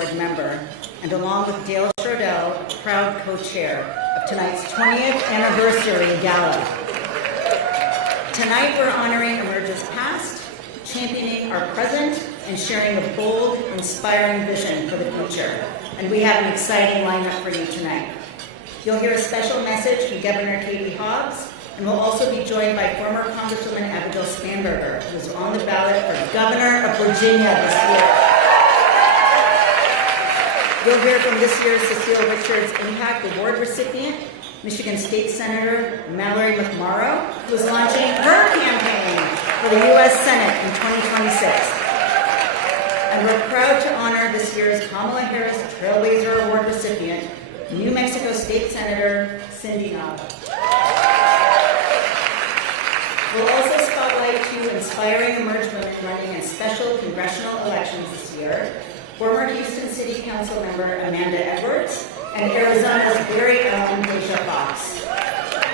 board member, and along with Dale Shordell, proud co-chair of tonight's 20th anniversary gala. Tonight we're honoring Emerge's past, championing our present, and sharing a bold, inspiring vision for the future. And we have an exciting lineup for you tonight. You'll hear a special message from Governor Katie Hobbs, and we'll also be joined by former Congresswoman Abigail Spanberger, who is on the ballot for Governor of Virginia this year. You'll hear from this year's Cecile Richards Impact Award recipient, Michigan State Senator Mallory McMorrow, who is launching her campaign for the U.S. Senate in 2026. And we're proud to honor this year's Kamala Harris Trailblazer Award recipient, New Mexico State Senator Cindy Nava. We'll also spotlight two inspiring Emerge women running in special congressional elections this year, former Houston City Council member Amanda Edwards, and Arizona's very own Keisha Fox.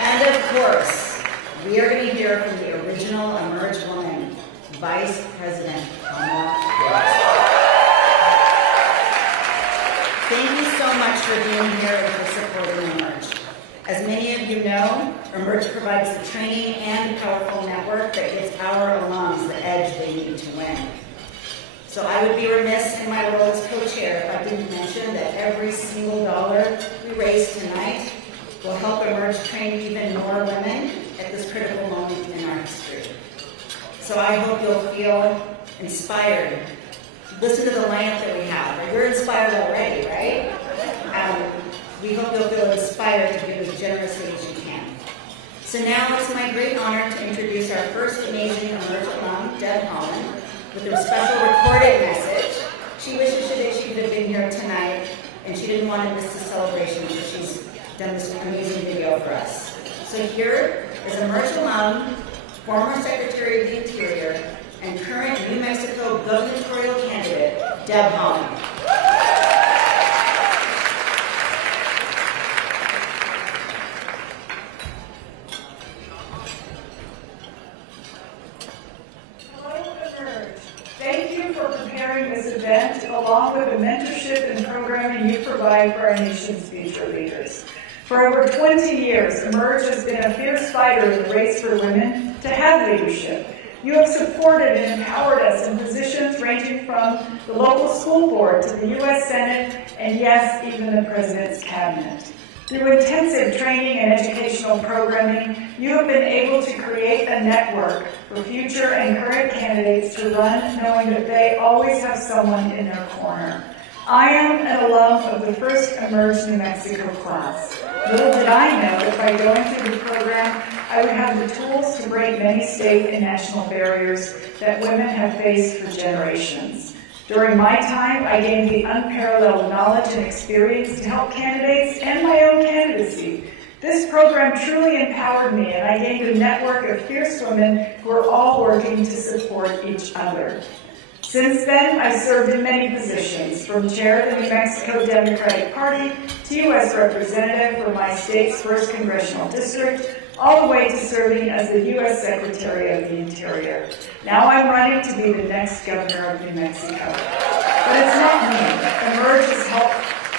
And of course, we are going to hear from the original Emerge woman, Vice President Kamala Harris. Thank you so much for being here and for supporting Emerge. As many of you know, Emerge provides the training and powerful network that gives our alums the edge they need to win. So I would be remiss in my role as co-chair if I didn't mention that every single dollar we raise tonight will help Emerge train even more women at this critical moment in our history. So I hope you'll feel inspired. Listen to the lineup that we have. You're inspired already, right? We hope you'll feel inspired to give as generously as you can. So now it's my great honor to introduce our first amazing Emerge alum, Deb Haaland, with a special recorded message. She wishes that she'd have been here tonight, and she didn't want to miss the celebration, so she's done this amazing video for us. So here is Emerge alum, former Secretary of the Interior, and current New Mexico gubernatorial candidate, Deb Haaland. This event, along with the mentorship and programming you provide for our nation's future leaders. For over 20 years, Emerge has been a fierce fighter in the race for women to have leadership. You have supported and empowered us in positions ranging from the local school board to the U.S. Senate, and yes, even the President's Cabinet. Through intensive training and educational programming, you have been able to create a network for future and current candidates to run, knowing that they always have someone in their corner. I am an alum of the first Emerge New Mexico class. Little did I know that by going through the program, I would have the tools to break many state and national barriers that women have faced for generations. During my time, I gained the unparalleled knowledge and experience to help candidates and my own candidacy. This program truly empowered me, and I gained a network of fierce women who are all working to support each other. Since then, I've served in many positions, from chair of the New Mexico Democratic Party to U.S. Representative for my state's 1st Congressional District, all the way to serving as the U.S. Secretary of the Interior. Now I'm running to be the next governor of New Mexico. But it's not me. Emerge has helped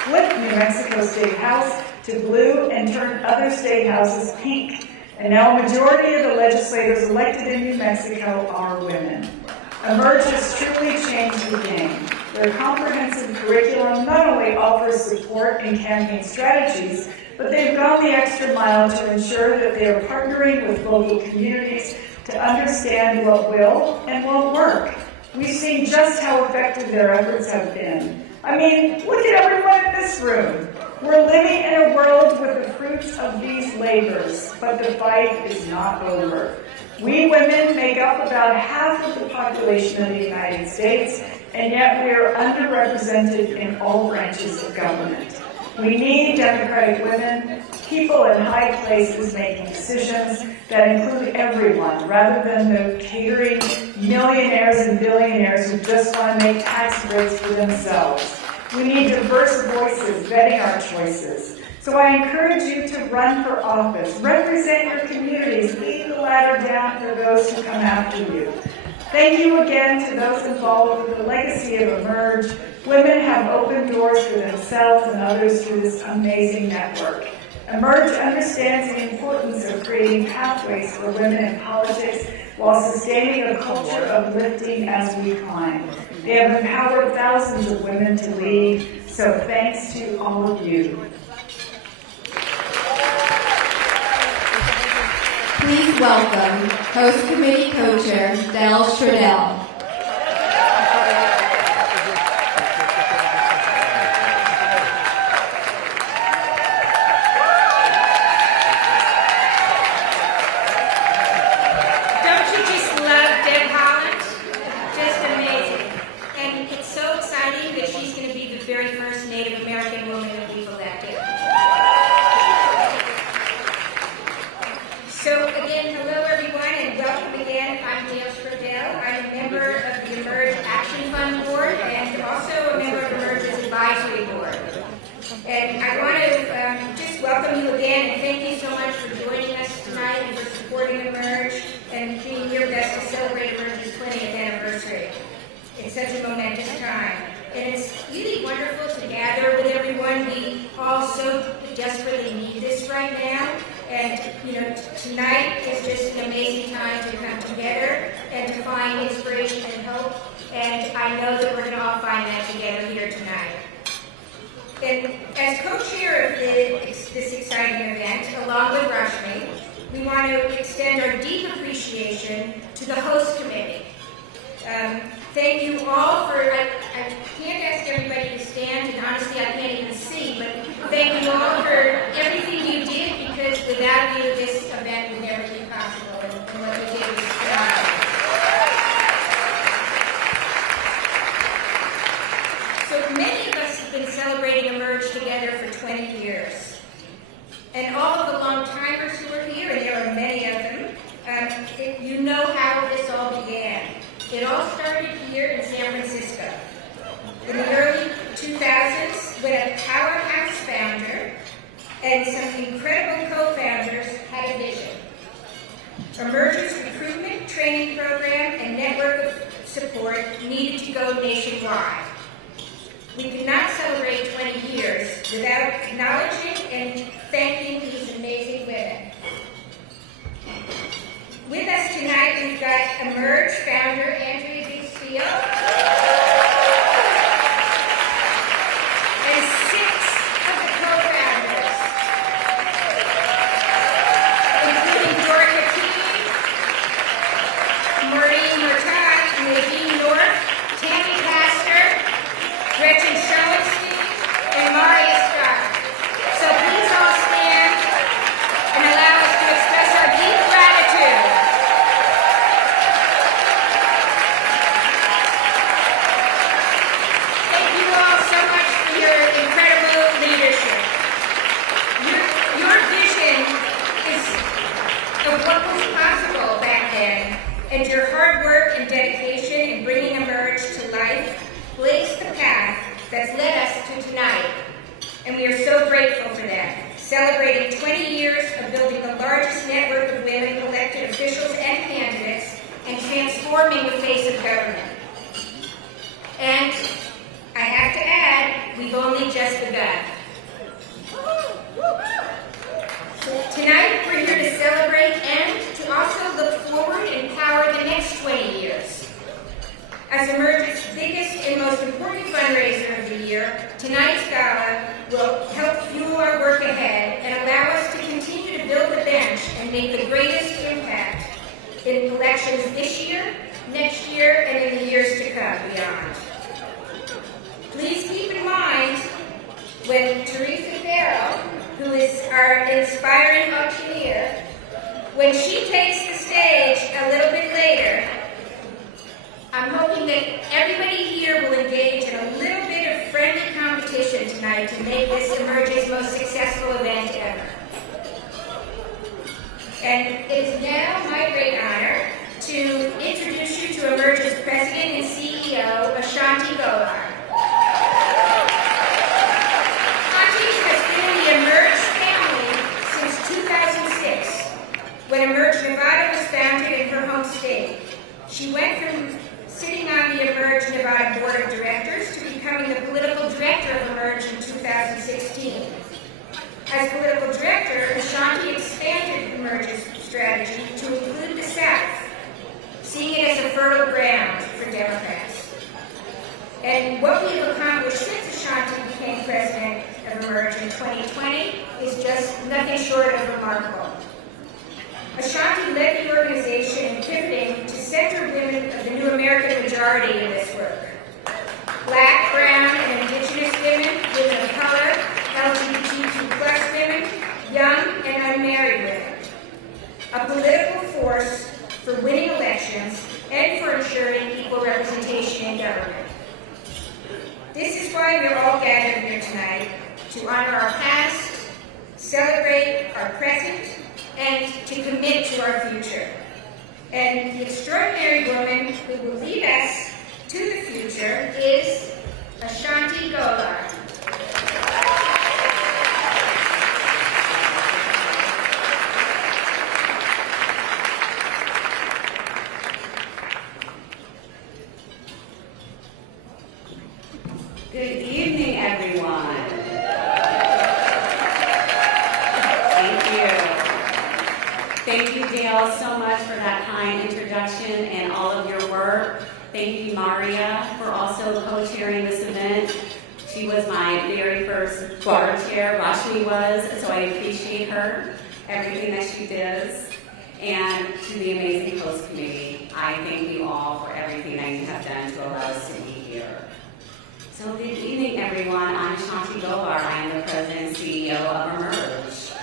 flip New Mexico State House to blue and turn other state houses pink. And now a majority of the legislators elected in New Mexico are women. Emerge has truly changed the game. Their comprehensive curriculum not only offers support and campaign strategies, but they've gone the extra mile to ensure that they are partnering with local communities to understand what will and won't work. We've seen just how effective their efforts have been. I mean, look at everyone in this room. We're living in a world with the fruits of these labors, but the fight is not over. We women make up about half of the population of the United States, and yet we are underrepresented in all branches of government. We need democratic women, people in high places making decisions that include everyone, rather than the catering millionaires and billionaires who just want to make tax breaks for themselves. We need diverse voices vetting our choices. So I encourage you to run for office, represent your communities, lead the ladder down for those who come after you. Thank you again to those involved with the legacy of Emerge. Women have opened doors for themselves and others through this amazing network. Emerge understands the importance of creating pathways for women in politics while sustaining a culture of lifting as we climb. They have empowered thousands of women to lead, so thanks to all of you. Please welcome Host Committee Co-Chair Del Stradell. Don't you just love Deb Haaland? Just amazing. And it's so exciting that she's going to be the very first Native American woman that we've elected. So again, hello everyone, and welcome again. I'm Dale Stradell. I'm a member of the Emerge Action Fund Board and also a member of Emerge's Advisory Board. And I want to just welcome you again and thank you so much for joining us tonight and for supporting Emerge and being here with us to celebrate Emerge's 20th anniversary. It's such a momentous time. And it's really wonderful to gather with everyone. We all so desperately need this right now. And, tonight is just an amazing time to come together and to find inspiration and hope. And I know that we're going to all find that together here tonight. And as co-chair of this exciting event, along with Rashmi, we want to extend our deep appreciation to the host committee. Thank you all for, I can't ask everybody to stand, and honestly I can't even see, but thank you all for everything you did, because without you this event would never be possible, and what you did was phenomenal. So many of us have been celebrating Emerge together for 20 years. And all of the long-timers who are here, and there are many of them, you know how this all began. It all started here in San Francisco in the early 2000s when a powerhouse founder and some incredible co-founders had a vision. Emerge's recruitment, training program, and network of support needed to go nationwide. We could not celebrate 20 years without acknowledging and thanking these amazing women. With us tonight, we've got Emerge founder Andrea Bixfield and 6 of the co-founders, including Dora Key, Maureen Murtaugh, Nadine North, Tammy Pastor, Gretchen Schoenstein, and Maria Scott. So please all stand and allow us to express our deep gratitude. Thank you all so much for your incredible leadership. Your vision is of what was possible back then, and your hard work and dedication in bringing Emerge to life blazed the path that's led us to tonight. And we are so grateful for that. Celebrating 20 years of building the largest network of women elected officials and candidates and transforming the face of government. And I have to add, we've only just begun. Tonight, we're here to celebrate and to also look forward and power the next 20 years. As Emerge's biggest and most important fundraiser of the year, tonight's gala will help fuel our work ahead and allow us to continue to build the bench and make the greatest impact in elections this year, next year, and in the years to come beyond. Please keep in mind when Teresa Farrell, who is our inspiring auctioneer, when she takes the stage a little bit later, I'm hoping that everybody here will engage in a little bit of friendly competition tonight to make this Emerge's most successful event ever. And it is now my great honor to introduce you to Emerge's President and CEO, Ashanti Golar. Ashanti has been in the Emerge family since 2006, when Emerge Nevada was founded in her home state. She went from As political director, Ashanti expanded Emerge's strategy to include the South, seeing it as a fertile ground for Democrats. And what we have accomplished since Ashanti became president of Emerge in 2020 is just nothing short of remarkable. Ashanti led the organization in pivoting to center women of the new American majority in this work. Black, brown, and indigenous women, women of color, LGBTQ+ women, young and unmarried women. A political force for winning elections and for ensuring equal representation in government. This is why we're all gathered here tonight, to honor our past, celebrate our present, and to commit to our future. And the extraordinary woman who will lead us to the future is Ashanti Golar. Good evening, everyone. Thank you. Thank you, Dale, so much for that kind introduction and all of your work. Thank you, Maria, for also co-chairing this event. She was my very first board chair, Rashmi was, so I appreciate her, everything that she does. And to the amazing host committee, I thank you all for everything that you have done to allow us to be here. So good evening, everyone. I'm Ashanti Golar. I am the President and CEO of Emerge.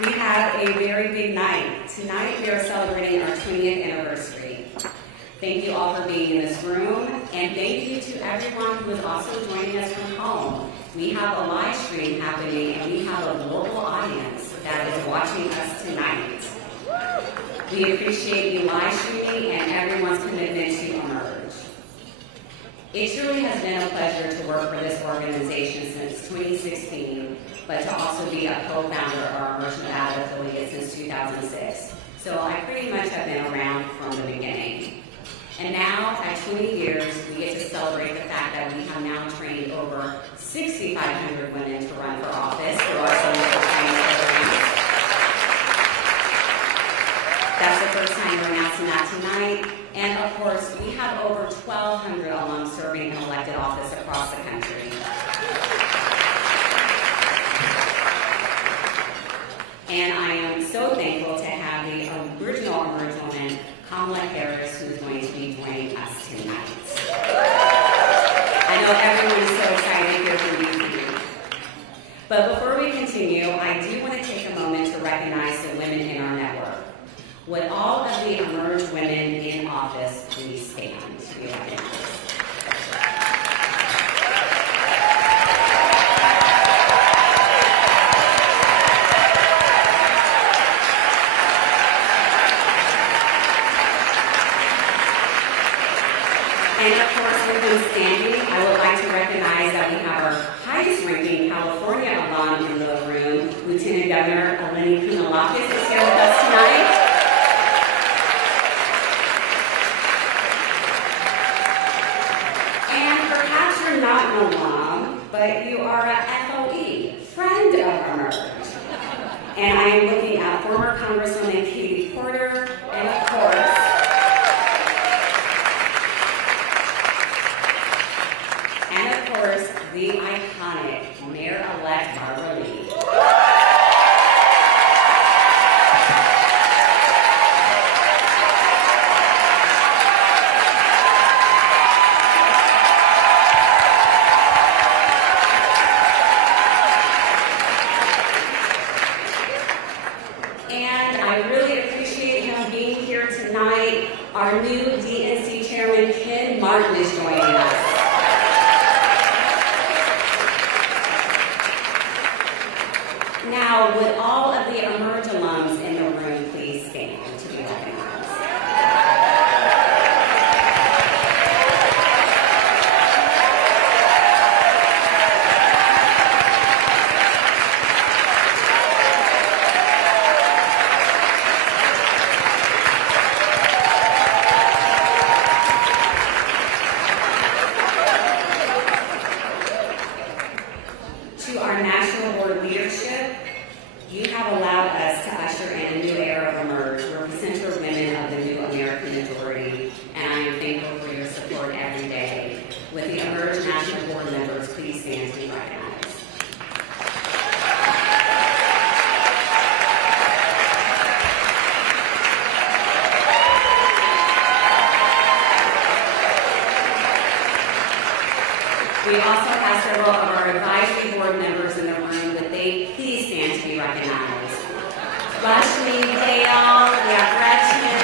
We have a very big night. Tonight, we are celebrating our 20th anniversary. Thank you all for being in this room, and thank you to everyone who is also joining us from home. We have a live stream happening, and we have a global audience that is watching us tonight. We appreciate you live streaming and everyone's commitment to Emerge. It truly has been a pleasure to work for this organization since 2016, but to also be a co-founder of our Emerge Nevada affiliate since 2006. So I pretty much have been around from the beginning. And now, at 20 years, we get to celebrate the fact that we have now trained over 6,500 women to run for office through our senior training program. That's the first time we're announcing that tonight. And of course, we have over 1,200 alums serving in elected office across the country. And I am so thankful to have the original Emerge woman, Kamala Harris, who's going to be joining us tonight. I know everyone is so excited here for you. But before we continue, I do want to take a moment to recognize the women in our network. Would all of the Emerge women in office please stand to be recognized? And of course, with them standing, I would like to recognize that we have our highest-ranking California alum in the room, Lieutenant Governor Eleni Kounalakis is here with us tonight. Not an alum, but you are a FOE, friend of Emerge. And I am looking at former Congresswoman Katie Porter, and of course, the iconic Mayor-elect Barbara Lee. Our new DNC Chairman, Ken Martin, is joining us. Now, would all of the Emerge alums in the room please stand to be recognized? We also have several of our advisory board members in the room. Would they please stand to be recognized? Rashmi, Dale, we have Gretchen.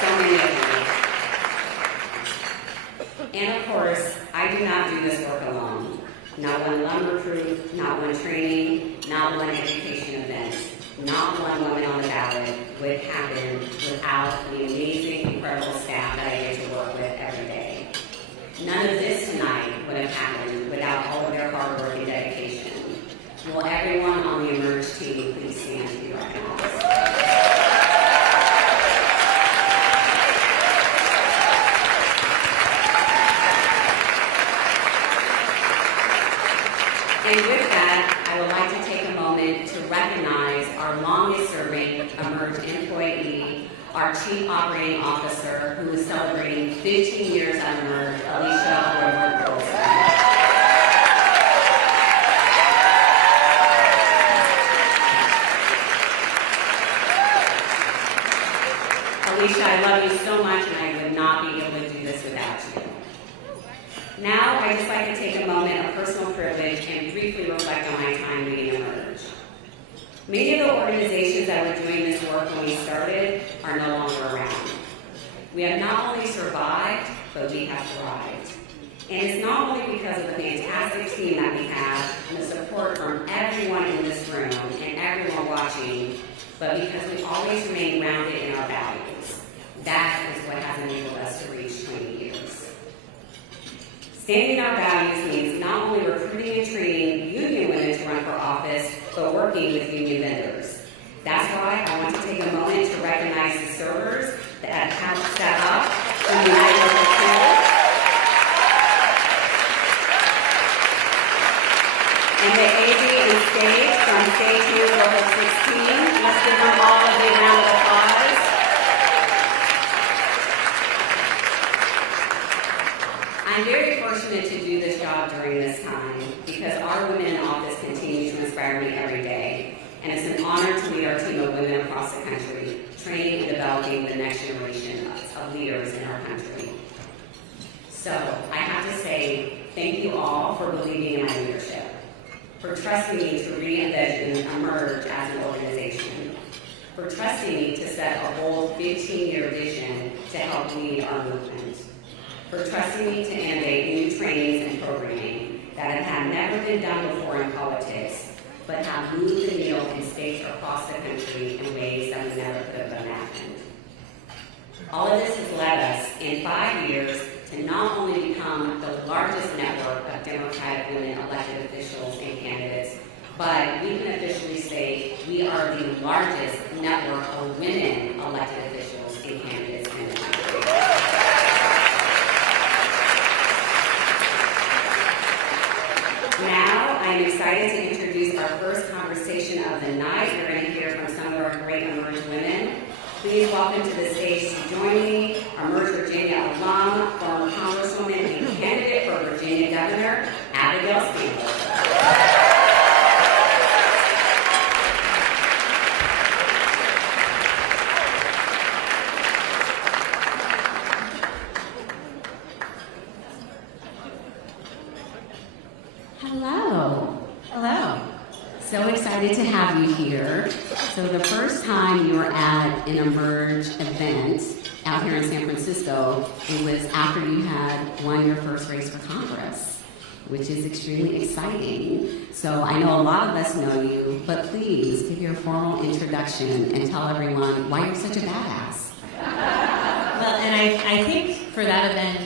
So many of you. And of course, I do not do this work alone. Not one lumber crew, not one training, not one education event, not one woman on the ballot would happen without the amazing, incredible staff that I get to work with every day. None of this tonight would have happened without all of their hard work and dedication. Will everyone on the Emerge team please stand to be recognized? And with that, I would like to take a moment to recognize our longest-serving Emerge employee, our Chief Operating Officer, who is celebrating 15 years at Emerge, Alicia Woodward-Wilson. Alicia, I love you so much, and I would not be able to do this without you. Now, I'd just like to take a moment of personal privilege and briefly reflect on my time leading Emerge. Many of the organizations that were doing this work when we started are no longer around. We have not only survived, but we have thrived. And it's not only because of the fantastic team that we have and the support from everyone in this room and everyone watching, but because we always remain grounded in our values. That is what has enabled us to reach 20 years. Standing our values means not only recruiting and training union women to run for office, but working with union vendors. That's why I want to take a moment to recognize the servers that have stepped up to unite with the field. And the AD and stage from Stage U Local 16. Let's give them all a big round of applause. I'm very fortunate to do this job during this time because our women in office continue to inspire me every day. And it's an honor to lead our team of women across the country, training and developing the next generation of leaders in our country. So I have to say thank you all for believing in my leadership, for trusting me to reinvent and emerge as an organization, for trusting me to set a bold 15-year vision to help lead our movement, for trusting me to innovate new trainings and programming that have never been done before in politics, but have moved the needle in states across the country in ways that we never could have imagined. All of this has led us, in 5 years, to not only become the largest network of Democratic women elected officials and candidates, but we can officially say we are the largest network of women elected officials and candidates in the country. Now, I'm excited to introduce our first conversation of the night. We're going to hear from some of our great Emerge women. Please welcome to the stage to join me, our Emerge Virginia alum, former Congresswoman and candidate for Virginia Governor, Abigail Spanberger. Hello. So excited to have you here. So the first time you were at an Emerge event out here in San Francisco, it was after you had won your first race for Congress, which is extremely exciting. So I know a lot of us know you, but please give your formal introduction and tell everyone why you're such a badass. Well, and I think for that event,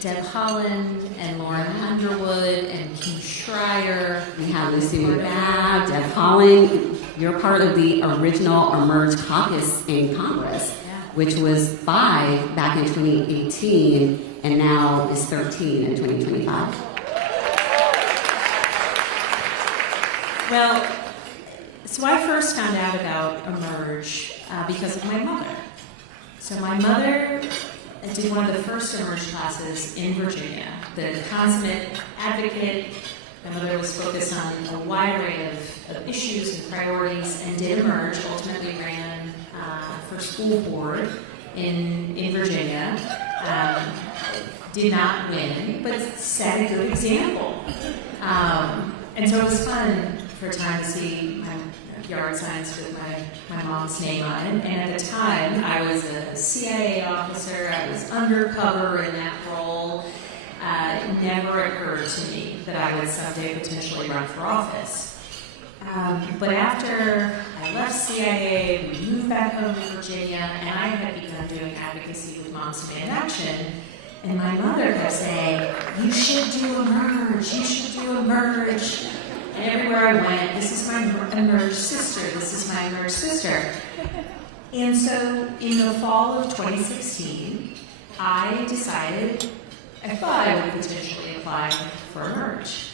Deb Haaland and Lauren Underwood and Kim Schreier. We have Lucy McNabb, Deb Haaland. You're part of the original Emerge caucus in Congress, which was 5 back in 2018 and now is 13 in 2025. Well, so I first found out about Emerge because of my mother. So my mother did one of the first Emerge classes in Virginia, the consummate advocate. My mother was focused on a wide array of issues and priorities and did Emerge, ultimately ran for school board in Virginia. Did not win, but set a good example. And so it was fun for a time to see my yard signs with my mom's name on it. And at the time, I was a CIA officer. I was undercover in that role. It never occurred to me that I would someday potentially run for office. But after I left CIA, we moved back home to Virginia, and I had begun doing advocacy with Moms Demand Action. And my mother kept saying, "You should do Emerge, you should do Emerge." And everywhere I went, "This is my Emerge sister, this is my Emerge sister." And so in the fall of 2016, I thought I would potentially apply for Emerge.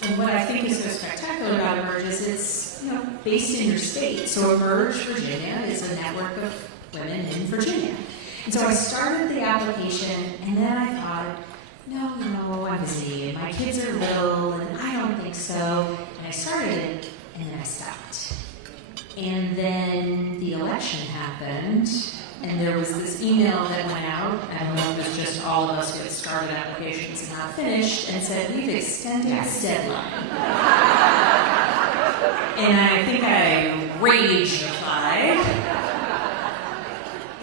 And what I think is so spectacular about Emerge is it's based in your state. So Emerge Virginia is a network of women in Virginia. And so I started the application, and then I thought, no, I'm busy, and my kids are little, and I don't think so. And I started it, and then I stopped. And then the election happened, and there was this email that went out, and it was just all of us who had started applications and not finished, and said, "We've extended this deadline." And I think I rage applied.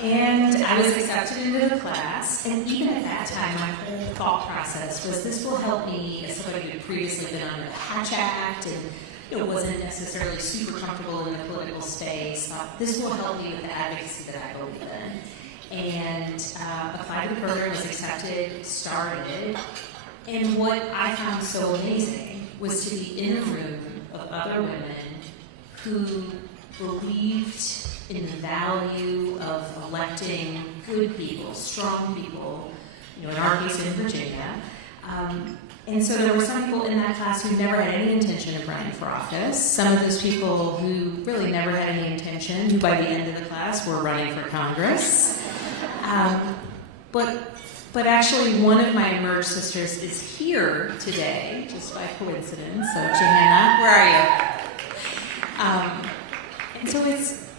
And I was accepted into the class, and even at that time, my whole thought process was, this will help me, as somebody who had previously been under the Hatch Act and wasn't necessarily super comfortable in the political space, thought this will help me with the advocacy that I believe in. And applied to the program, was accepted, started. And what I found so amazing was to be in a room of other women who believed in the value of electing good people, strong people, in our case in Virginia. And so there were some people in that class who never had any intention of running for office. Some of those people who really never had any intention, who by the end of the class were running for Congress. But actually one of my Emerge sisters is here today, just by coincidence. So Johanna, where are you? And so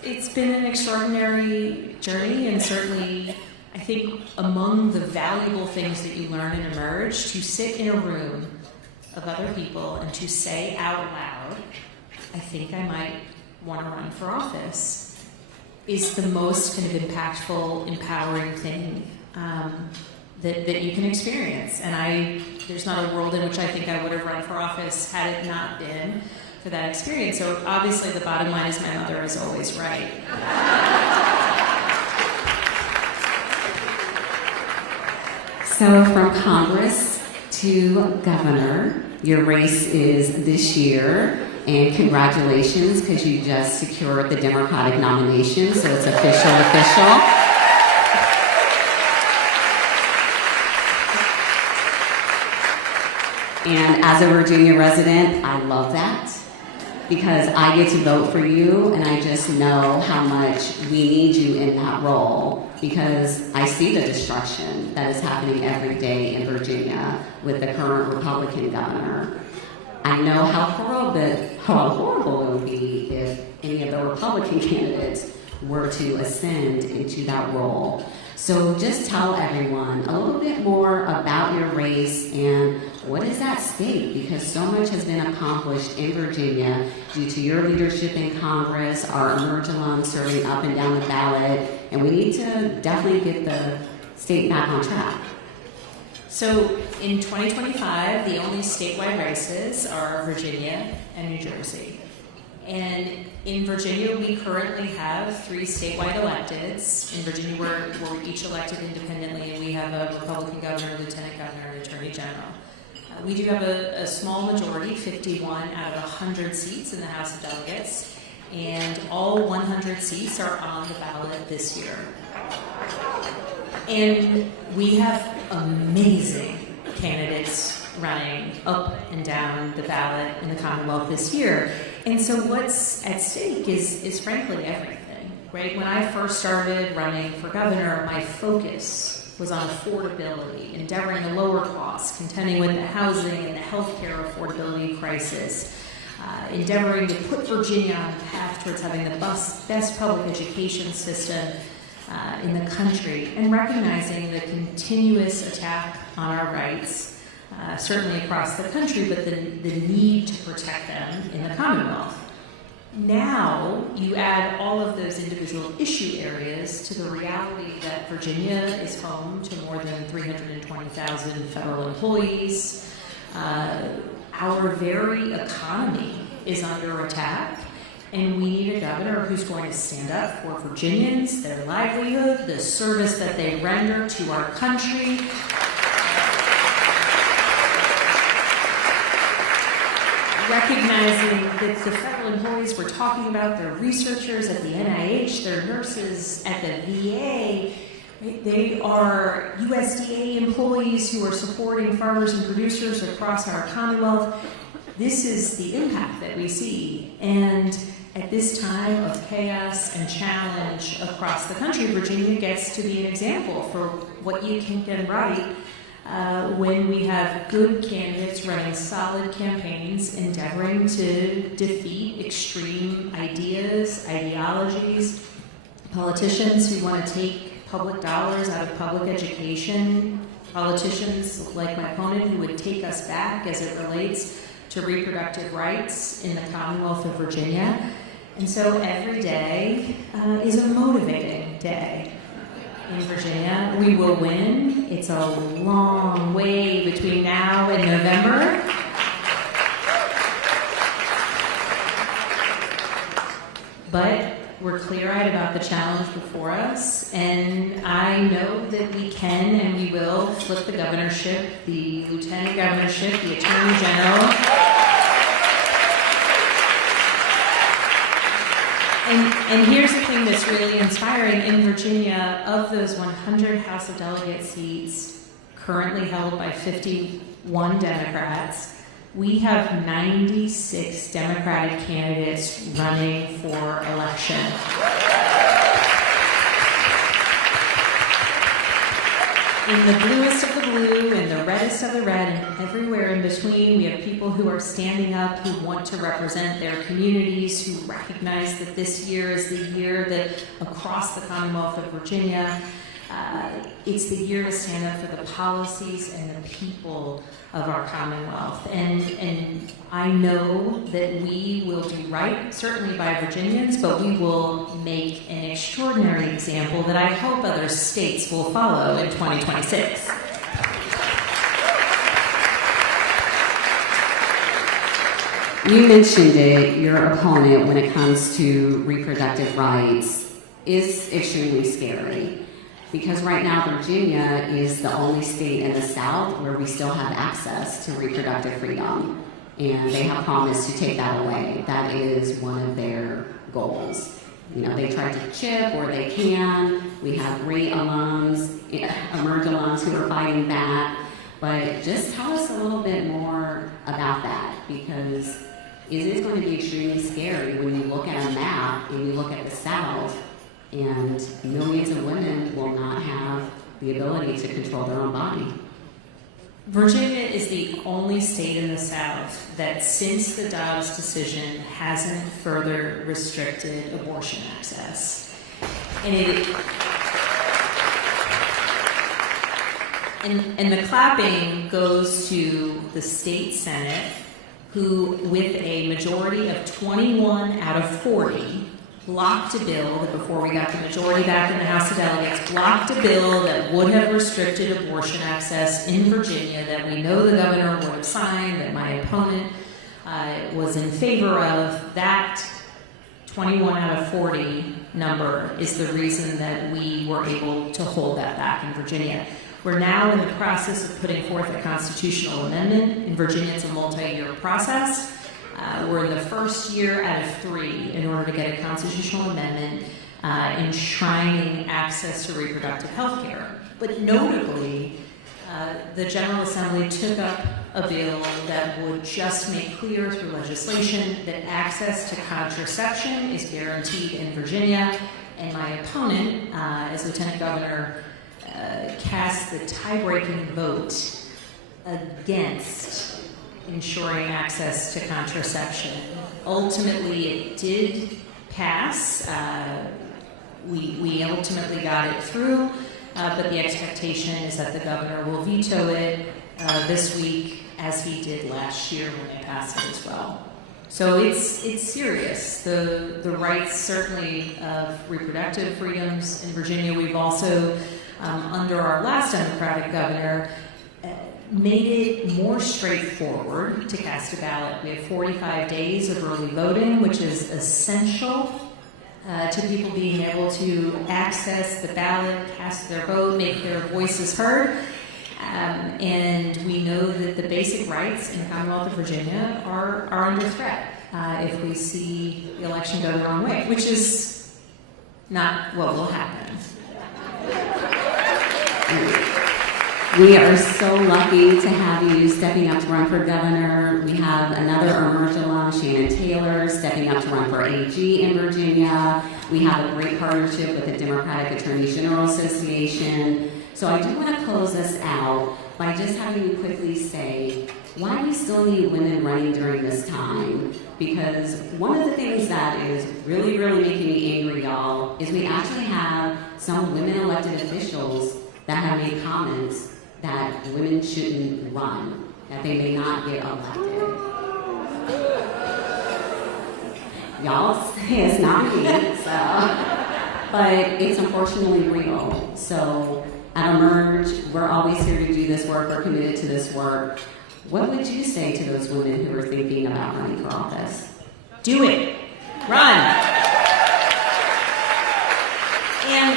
it's been an extraordinary journey, and certainly I think among the valuable things that you learn in Emerge, to sit in a room of other people and to say out loud, "I think I might want to run for office," is the most kind of impactful, empowering thing that you can experience. And there's not a world in which I think I would have run for office had it not been for that experience. So obviously the bottom line is my mother is always right. So from Congress to governor, your race is this year, and congratulations, because you just secured the Democratic nomination, so it's official. And as a Virginia resident, I love that, because I get to vote for you, and I just know how much we need you in that role, because I see the destruction that is happening every day in Virginia with the current Republican governor. I know how horrible it would be if any of the Republican candidates were to ascend into that role. So just tell everyone a little bit more about your race and what is at stake, because so much has been accomplished in Virginia due to your leadership in Congress, our Emerge alums serving up and down the ballot, and we need to definitely get the state back on track. So in 2025, the only statewide races are Virginia and New Jersey. And in Virginia, we currently have 3 statewide electeds. In Virginia, we're each elected independently, and we have a Republican governor, lieutenant governor, and attorney general. We do have a small majority, 51 out of 100 seats in the House of Delegates, and all 100 seats are on the ballot this year. And we have amazing candidates running up and down the ballot in the Commonwealth this year. And so what's at stake is frankly everything, right? When I first started running for governor, my focus was on affordability, endeavoring to lower costs, contending with the housing and the healthcare affordability crisis, endeavoring to put Virginia on the path towards having the best public education system, in the country, and recognizing the continuous attack on our rights, certainly across the country, but the need to protect them in the Commonwealth. Now, you add all of those individual issue areas to the reality that Virginia is home to more than 320,000 federal employees. Our very economy is under attack, and we need a governor who's going to stand up for Virginians, their livelihood, the service that they render to our country. Recognizing that the federal employees we're talking about, their researchers at the NIH, their nurses at the VA, they are USDA employees who are supporting farmers and producers across our Commonwealth. This is the impact that we see. And at this time of chaos and challenge across the country, Virginia gets to be an example for what you can get right when we have good candidates running solid campaigns, endeavoring to defeat extreme ideas, ideologies, politicians who want to take public dollars out of public education, politicians like my opponent who would take us back as it relates to reproductive rights in the Commonwealth of Virginia. And so every day is a motivating day in Virginia. We will win. It's a long way between now and November. But we're clear-eyed about the challenge before us, and I know that we can and we will flip the governorship, the lieutenant governorship, the attorney general. And here's the thing that's really inspiring. In Virginia, of those 100 House of Delegate seats currently held by 51 Democrats, we have 96 Democratic candidates running for election. In the bluest of the blue, in the reddest of the red, and everywhere in between, we have people who are standing up, who want to represent their communities, who recognize that this year is the year that across the Commonwealth of Virginia, it's the year to stand up for the policies and the people of our Commonwealth. And I know that we will do right, certainly by Virginians, but we will make an extraordinary example that I hope other states will follow in 2026. You mentioned it, your opponent, when it comes to reproductive rights, is extremely scary. Because right now, Virginia is the only state in the South where we still have access to reproductive freedom. And they have promised to take that away. That is one of their goals. You know, they try to chip where they can. We have great alums, Emerge alums who are fighting that. But just tell us a little bit more about that, because it is going to be extremely scary when you look at a map and you look at the South, and millions of women will not have the ability to control their own body. Virginia is the only state in the South that, since the Dobbs decision, hasn't further restricted abortion access. And the clapping goes to the state Senate, who, with a majority of 21 out of 40, blocked a bill that, before we got the majority back in the House of Delegates, blocked a bill that would have restricted abortion access in Virginia, that we know the governor would have signed, that my opponent was in favor of. That 21 out of 40 number is the reason that we were able to hold that back in Virginia. We're now in the process of putting forth a constitutional amendment. In Virginia, it's a multi-year process. We're in the first year out of 3 in order to get a constitutional amendment enshrining access to reproductive health care. But notably, the General Assembly took up a bill that would just make clear through legislation that access to contraception is guaranteed in Virginia. And my opponent, as Lieutenant Governor, cast the tie-breaking vote against ensuring access to contraception. Ultimately, it did pass we ultimately got it through, but the expectation is that the governor will veto it this week, as he did last year when they passed it as well. So it's serious. The rights, certainly, of reproductive freedoms in Virginia. We've also, under our last Democratic governor, made it more straightforward to cast a ballot. We have 45 days of early voting, which is essential to people being able to access the ballot, cast their vote, make their voices heard. And we know that the basic rights in the Commonwealth of Virginia are under threat if we see the election go the wrong way, which is not what will happen. We are so lucky to have you stepping up to run for governor. We have another Emerge alum, Shannon Taylor, stepping up to run for AG in Virginia. We have a great partnership with the Democratic Attorney General Association. So I do want to close us out by just having you quickly say why we still need women running during this time. Because one of the things that is really, really making me angry, y'all, is we actually have some women elected officials that have made comments that women shouldn't run, that they may not get elected. Y'all say it's not me, but it's unfortunately real. So at Emerge, we're always here to do this work, we're committed to this work. What would you say to those women who are thinking about running for office? Do it. Run. And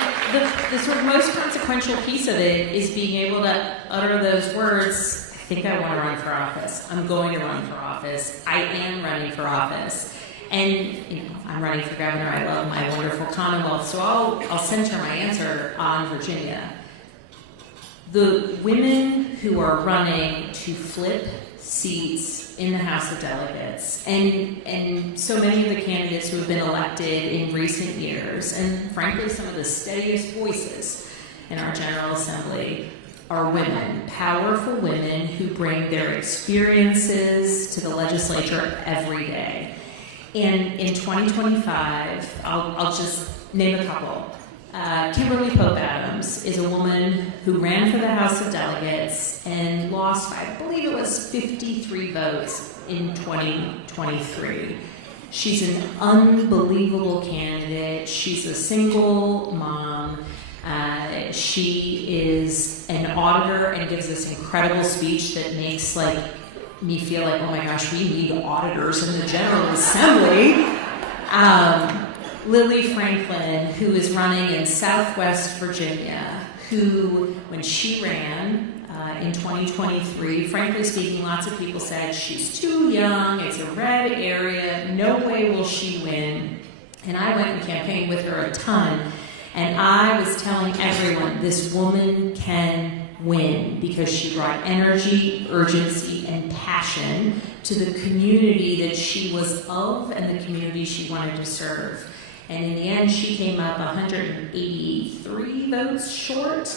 the sort of most consequential piece of it is being able to utter those words, I think I want to run for office. I'm going to run for office. I am running for office. And I'm running for governor. I love my wonderful Commonwealth. So I'll center my answer on Virginia. The women who are running to flip seats in the House of Delegates, and so many of the candidates who have been elected in recent years, and frankly some of the steadiest voices in our General Assembly, are women, powerful women who bring their experiences to the legislature every day. And in 2025, I'll just name a couple. Kimberly Pope Adams is a woman who ran for the House of Delegates and lost, I believe it was 53 votes in 2023. She's an unbelievable candidate. She's a single mom. She is an auditor and gives this incredible speech that makes me feel like, oh my gosh, we need auditors in the General Assembly. Lily Franklin, who is running in Southwest Virginia, who, when she ran in 2023, frankly speaking, lots of people said she's too young, it's a red area, no way will she win. And I went and campaigned with her a ton, and I was telling everyone this woman can win because she brought energy, urgency, and passion to the community that she was of and the community she wanted to serve. And in the end, she came up 183 votes short.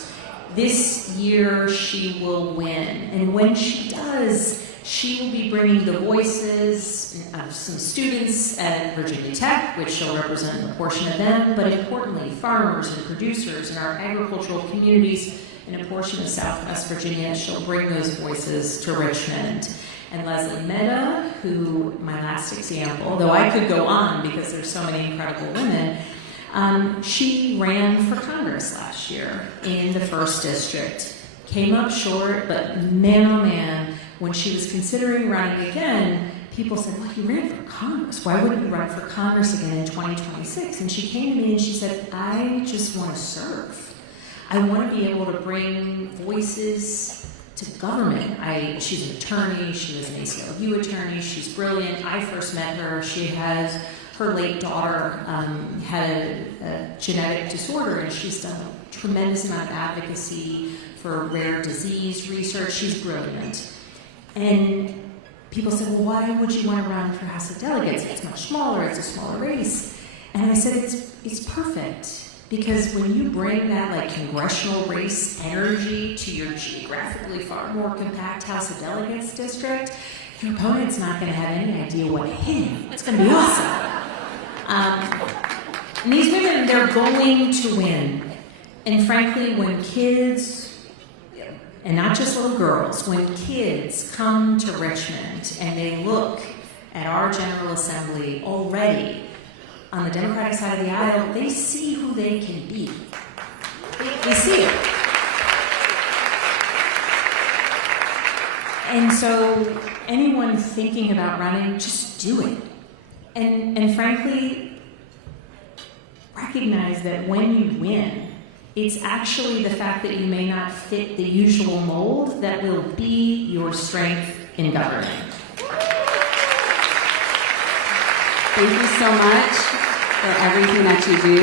This year, she will win. And when she does, she will be bringing the voices of some students at Virginia Tech, which she'll represent a portion of them, but importantly, farmers and producers in our agricultural communities in a portion of Southwest Virginia. She'll bring those voices to Richmond. And Leslie Mehta, who, my last example, though I could go on because there's so many incredible women, she ran for Congress last year in the 1st District. Came up short, but man, oh man, when she was considering running again, people said, well, you ran for Congress. Why wouldn't you run for Congress again in 2026? And she came to me and she said, I just want to serve. I want to be able to bring voices to government. She's an attorney, she was an ACLU attorney, she's brilliant. I first met her, she has, her late daughter had a genetic disorder, and she's done a tremendous amount of advocacy for rare disease research. She's brilliant. And people said, well, why would you want to run for House of Delegates? It's much smaller, it's a smaller race. And I said, it's perfect. Because when you bring that congressional race energy to your geographically far more compact House of Delegates district, your opponent's not going to have any idea what hit him. It's going to be awesome. And these women, they're going to win. And frankly, when kids, and not just little girls, when kids come to Richmond and they look at our General Assembly already on the Democratic side of the aisle, they see who they can be. They see it. And so anyone thinking about running, just do it. And frankly, recognize that when you win, it's actually the fact that you may not fit the usual mold that will be your strength in governing. Thank you so much for everything that you do.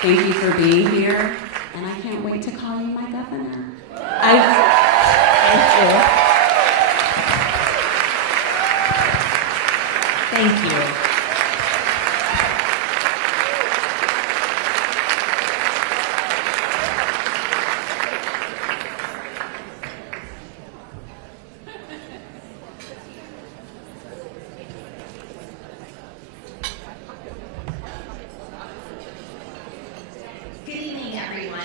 Thank you for being here. And I can't wait to call you my governor. Thank you. Thank you. Good evening, everyone.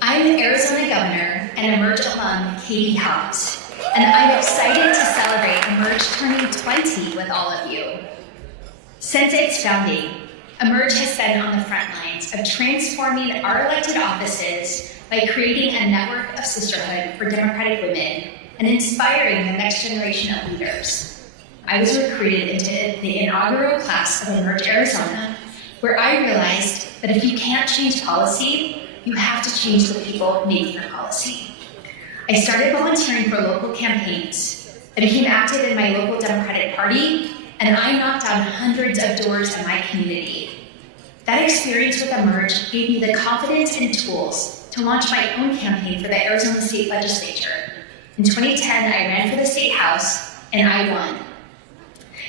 I'm Arizona Governor and Emerge alum Katie Hobbs, and I'm excited to celebrate Emerge turning 20 with all of you. Since its founding, Emerge has been on the front lines of transforming our elected offices by creating a network of sisterhood for Democratic women and inspiring the next generation of leaders. I was recruited into the inaugural class of Emerge Arizona, where I realized that if you can't change policy, you have to change the people making the policy. I started volunteering for local campaigns. I became active in my local Democratic Party, and I knocked on hundreds of doors in my community. That experience with Emerge gave me the confidence and tools to launch my own campaign for the Arizona State Legislature. In 2010, I ran for the State House, and I won.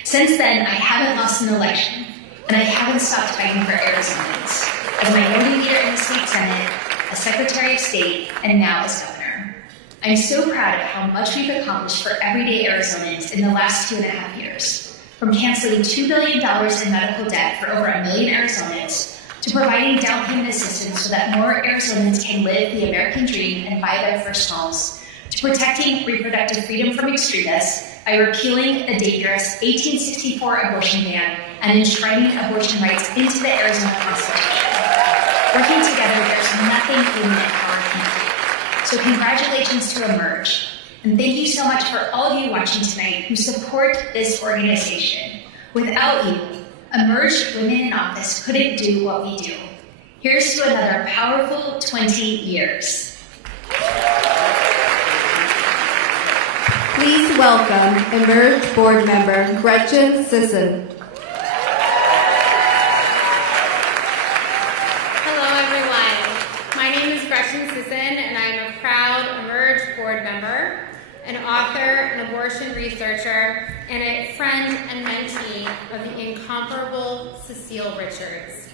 Since then, I haven't lost an election, and I haven't stopped fighting for Arizonans. As minority leader in the State Senate, as Secretary of State, and now as Governor. I'm so proud of how much we've accomplished for everyday Arizonans in the last 2.5 years. From canceling $2 billion in medical debt for over 1 million Arizonans, to providing down payment assistance so that more Arizonans can live the American dream and buy their first homes, to protecting reproductive freedom from extremists by repealing the dangerous 1864 abortion ban and enshrining abortion rights into the Arizona Constitution. Working together, there's nothing human power can do. So congratulations to Emerge. And thank you so much for all of you watching tonight who support this organization. Without you, Emerge Women in Office couldn't do what we do. Here's to another powerful 20 years. Please welcome Emerge Board Member Gretchen Sisson. Hello, everyone. My name is Gretchen Sisson, and I'm a proud Emerge Board member, an author, an abortion researcher, and a friend and mentee of the incomparable Cecile Richards.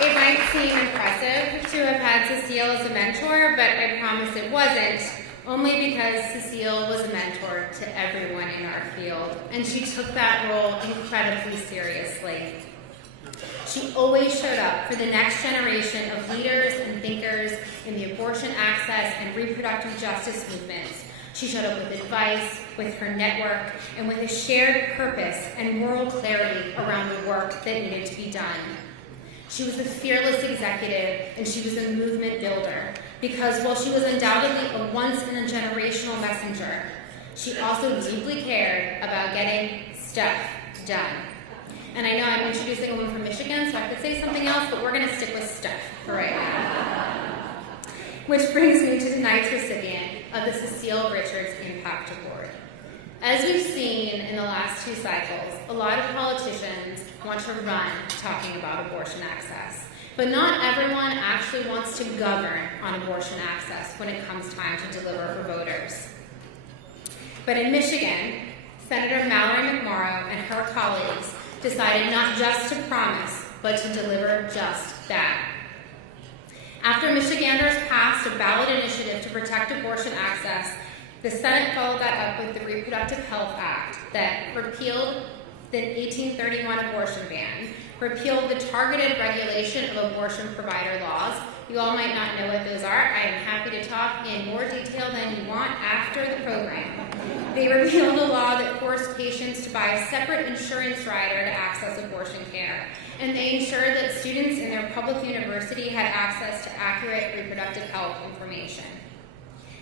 It might seem impressive to have had Cecile as a mentor, but I promise it wasn't, only because Cecile was a mentor to everyone in our field, and she took that role incredibly seriously. She always showed up for the next generation of leaders and thinkers in the abortion access and reproductive justice movements. She showed up with advice, with her network, and with a shared purpose and moral clarity around the work that needed to be done. She was a fearless executive, and she was a movement builder, because while she was undoubtedly a once-in-a-generational messenger, she also deeply cared about getting stuff done. And I know I'm introducing a woman from Michigan, so I could say something else, but we're going to stick with stuff for right now. Which brings me to tonight's recipient of the Cecile Richards Impact Award. As we've seen in the last 2 cycles, a lot of politicians want to run talking about abortion access. But not everyone actually wants to govern on abortion access when it comes time to deliver for voters. But in Michigan, Senator Mallory McMorrow and her colleagues decided not just to promise, but to deliver just that. After Michiganders passed a ballot initiative to protect abortion access, The Senate followed that up with the Reproductive Health Act that repealed the 1831 abortion ban, repealed the targeted regulation of abortion provider laws. You all might not know what those are. I am happy to talk in more detail than you want after the program. They repealed a law that forced patients to buy a separate insurance rider to access abortion care. And they ensured that students in their public university had access to accurate reproductive health information.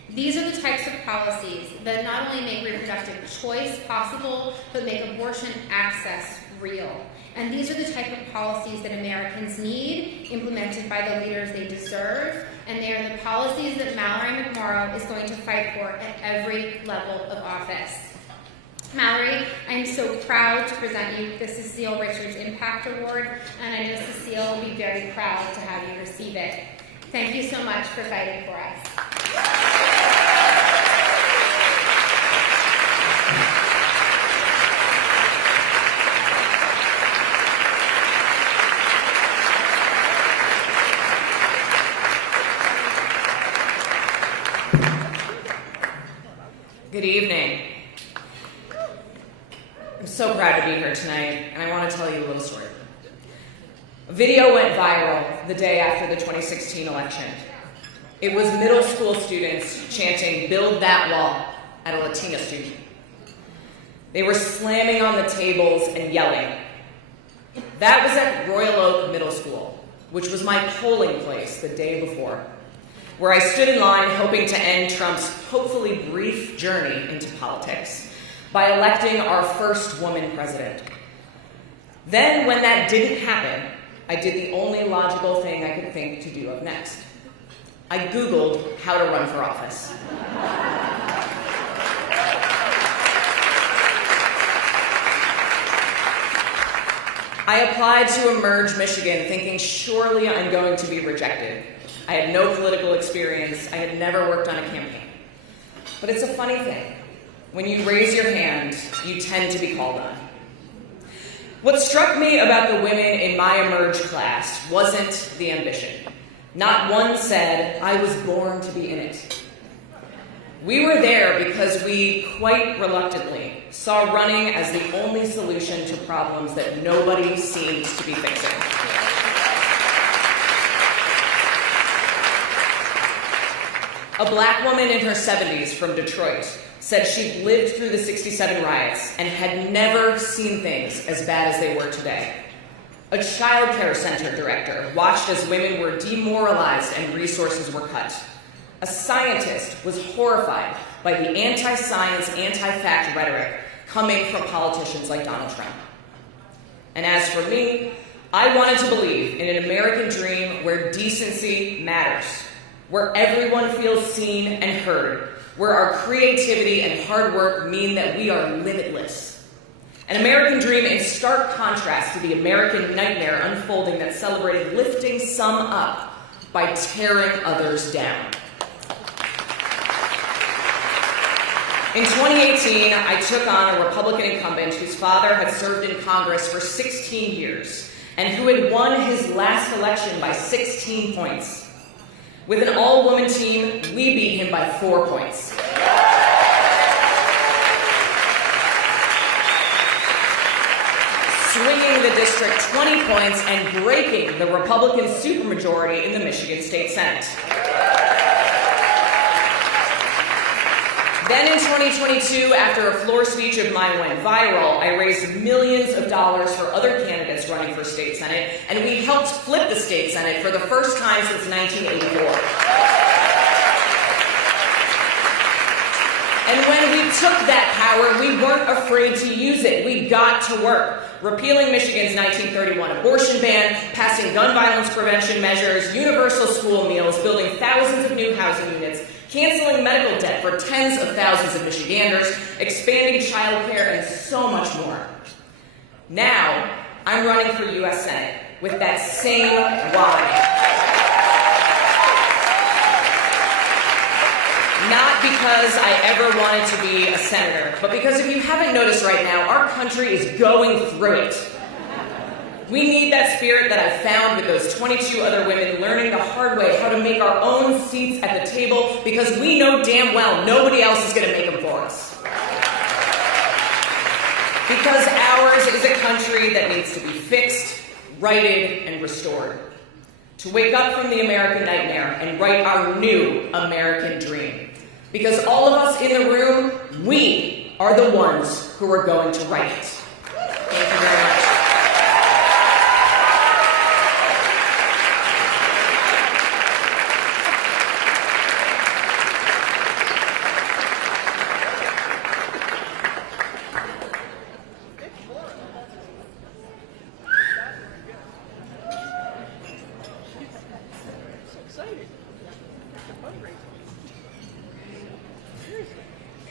These are the types of policies that not only make reproductive choice possible, but make abortion access real. And these are the type of policies that Americans need, implemented by the leaders they deserve, and they are the policies that Mallory McMorrow is going to fight for at every level of office. Mallory, I'm so proud to present you the Cecile Richards Impact Award, and I know Cecile will be very proud to have you receive it. Thank you so much for fighting for us. Good evening. I'm so proud to be here tonight, and I want to tell you a little story. A video went viral the day after the 2016 election. It was middle school students chanting, "Build that wall," at a Latina student. They were slamming on the tables and yelling. That was at Royal Oak Middle School, which was my polling place the day before, where I stood in line hoping to end Trump's hopefully brief journey into politics by electing our first woman president. Then, when that didn't happen, I did the only logical thing I could think to do up next. I Googled how to run for office. I applied to Emerge Michigan thinking surely I'm going to be rejected. I had no political experience. I had never worked on a campaign. But it's a funny thing. When you raise your hand, you tend to be called on. What struck me about the women in my Emerge class wasn't the ambition. Not one said, "I was born to be in it." We were there because we, quite reluctantly, saw running as the only solution to problems that nobody seemed to be fixing. A black woman in her 70s from Detroit said she'd lived through the '67 riots and had never seen things as bad as they were today. A child care center director watched as women were demoralized and resources were cut. A scientist was horrified by the anti-science, anti-fact rhetoric coming from politicians like Donald Trump. And as for me, I wanted to believe in an American dream where decency matters, where everyone feels seen and heard, where our creativity and hard work mean that we are limitless. An American dream in stark contrast to the American nightmare unfolding that celebrated lifting some up by tearing others down. In 2018, I took on a Republican incumbent whose father had served in Congress for 16 years and who had won his last election by 16 points. With an all-woman team, we beat him by 4 points. Swinging the district 20 points and breaking the Republican supermajority in the Michigan State Senate. Then in 2022, after a floor speech of mine went viral, I raised millions of dollars for other candidates running for state senate, and we helped flip the state senate for the first time since 1984. And when we took that power, we weren't afraid to use it. We got to work. Repealing Michigan's 1931 abortion ban, passing gun violence prevention measures, universal school meals, building thousands of new housing units, canceling medical debt for tens of thousands of Michiganders, expanding child care, and so much more. Now, I'm running for U.S. Senate with that same why. Not because I ever wanted to be a senator, but because if you haven't noticed right now, our country is going through it. We need that spirit that I found with those 22 other women learning the hard way how to make our own seats at the table because we know damn well nobody else is going to make them for us. Because ours is a country that needs to be fixed, righted, and restored. To wake up from the American nightmare and write our new American dream. Because all of us in the room, we are the ones who are going to write it. Thank you very much.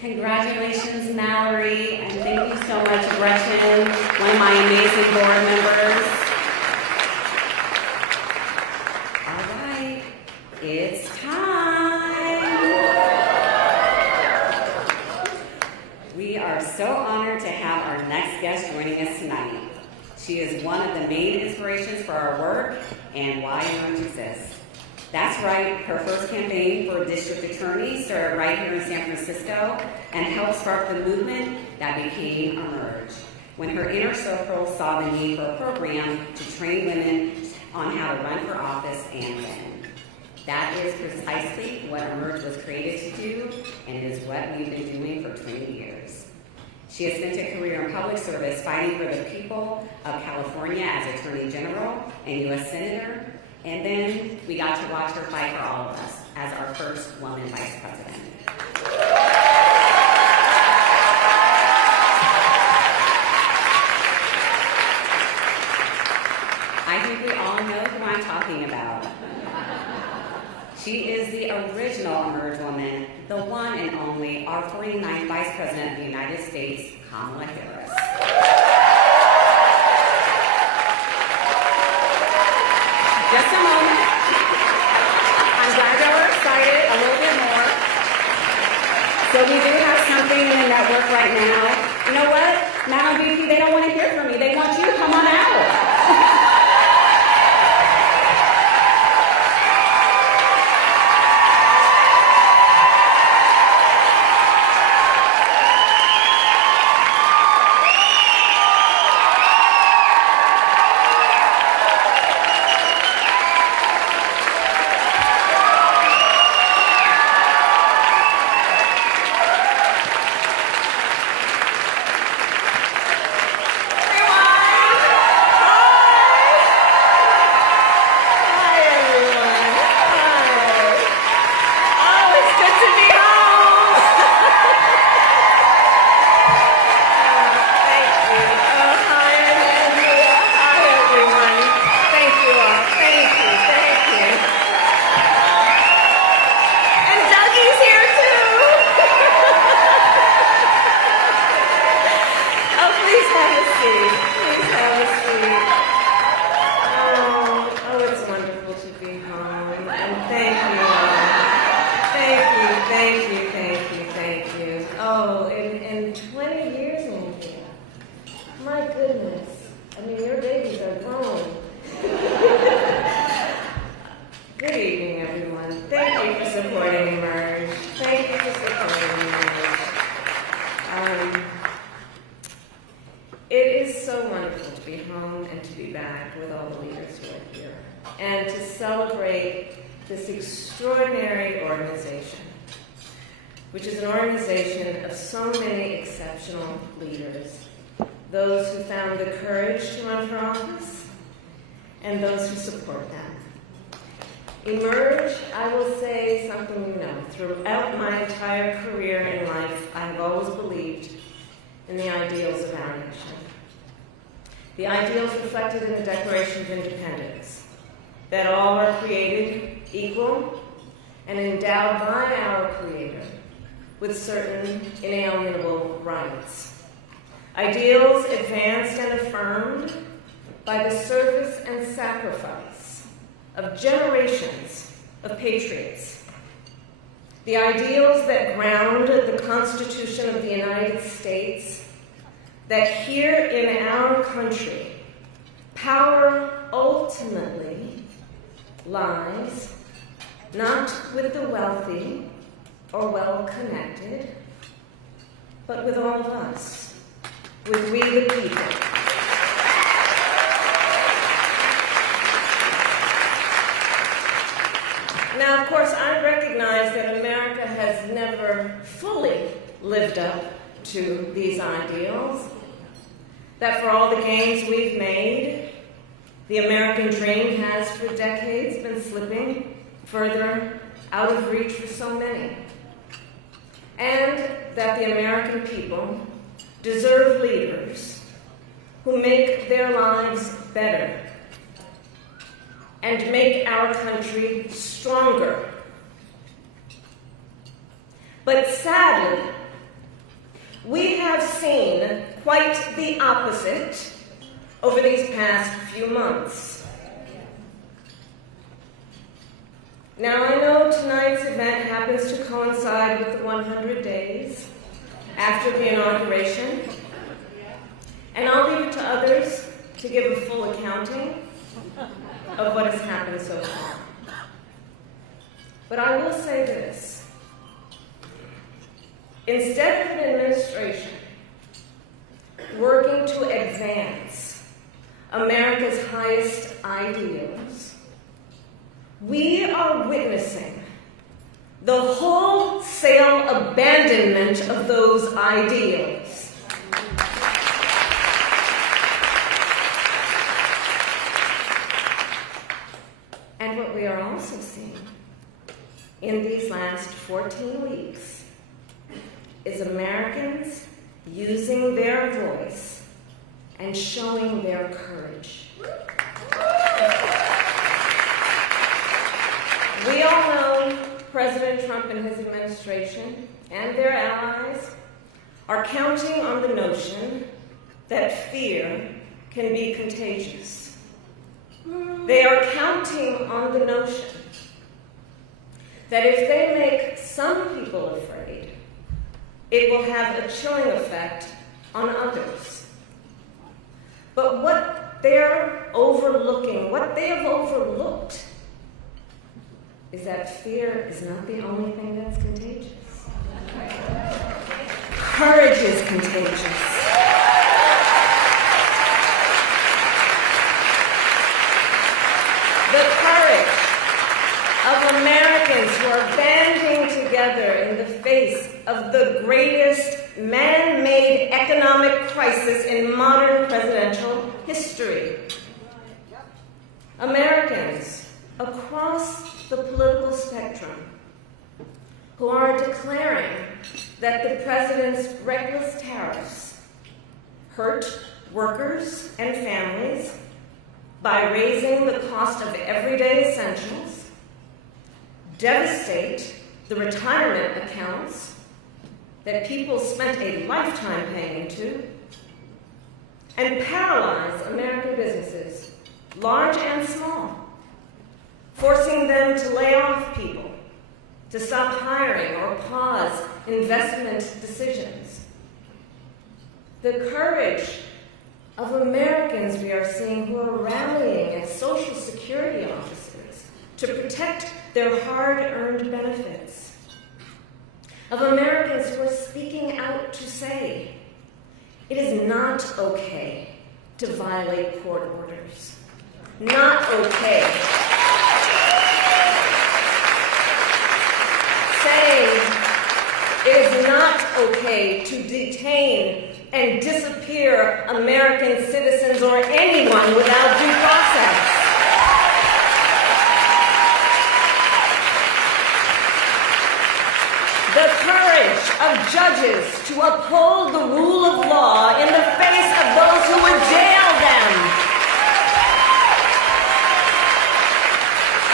Congratulations, Mallory, and thank you so much, Gretchen, one of my amazing board members. All right, it's time. We are so honored to have our next guest joining us tonight. She is one of the main inspirations for our work and why Emerge exists. That's right, her first campaign for district attorney started right here in San Francisco and helped spark the movement that became Emerge. When her inner circle saw the need for a program to train women on how to run for office and win. That is precisely what Emerge was created to do and is what we've been doing for 20 years. She has spent a career in public service fighting for the people of California as Attorney General and U.S. Senator. And then we got to watch her fight for all of us as our first woman vice president. I think we all know who I'm talking about. She is the original Emerge woman, the one and only, our 49th Vice President of the United States, Kamala Harris. Just a moment. I'm glad y'all are excited a little bit more. So we do have something in the network right now. You know what? Madam VP, they don't want to hear from me. They want you to come on out. Which is an organization of so many exceptional leaders, those who found the courage to run for office, and those who support them. Emerge, I will say something you know. Throughout my entire career in life, I have always believed in the ideals of our nation. The ideals reflected in the Declaration of Independence, that all are created equal and endowed by our Creator with certain inalienable rights. Ideals advanced and affirmed by the service and sacrifice of generations of patriots. The ideals that ground the Constitution of the United States, that here in our country, Power ultimately lies not with the wealthy or well-connected, but with all of us, with we the people. Now, of course, I recognize that America has never fully lived up to these ideals, that for all the gains we've made, the American dream has for decades been slipping further out of reach for so many, and that the American people deserve leaders who make their lives better and make our country stronger. But sadly, we have seen quite the opposite over these past few months. Now, I know tonight's event happens to coincide with the 100 days after the inauguration, and I'll leave it to others to give a full accounting of what has happened so far. But I will say this. Instead of an administration working to advance America's highest ideals, we are witnessing the wholesale abandonment of those ideals. And what we are also seeing in these last 14 weeks is Americans using their voice and showing their courage. We all know President Trump and his administration and their allies are counting on the notion that fear can be contagious. They are counting on the notion that if they make some people afraid, it will have a chilling effect on others. But what they're overlooking, what they have overlooked, is that fear is not the only thing that's contagious. Courage is contagious. The courage of Americans who are banding together in the face of the greatest man-made economic crisis in modern presidential history. Americans across the political spectrum who are declaring that the president's reckless tariffs hurt workers and families by raising the cost of everyday essentials, devastate the retirement accounts that people spent a lifetime paying into, and paralyze American businesses, large and small, forcing them to lay off people, to stop hiring or pause investment decisions. The courage of Americans we are seeing who are rallying at Social Security offices to protect their hard-earned benefits. Of Americans who are speaking out to say, it is not okay to violate court orders. Not okay. Saying it is not okay to detain and disappear American citizens or anyone without due process. The courage of judges to uphold the rule of law in the face of those who would jail them.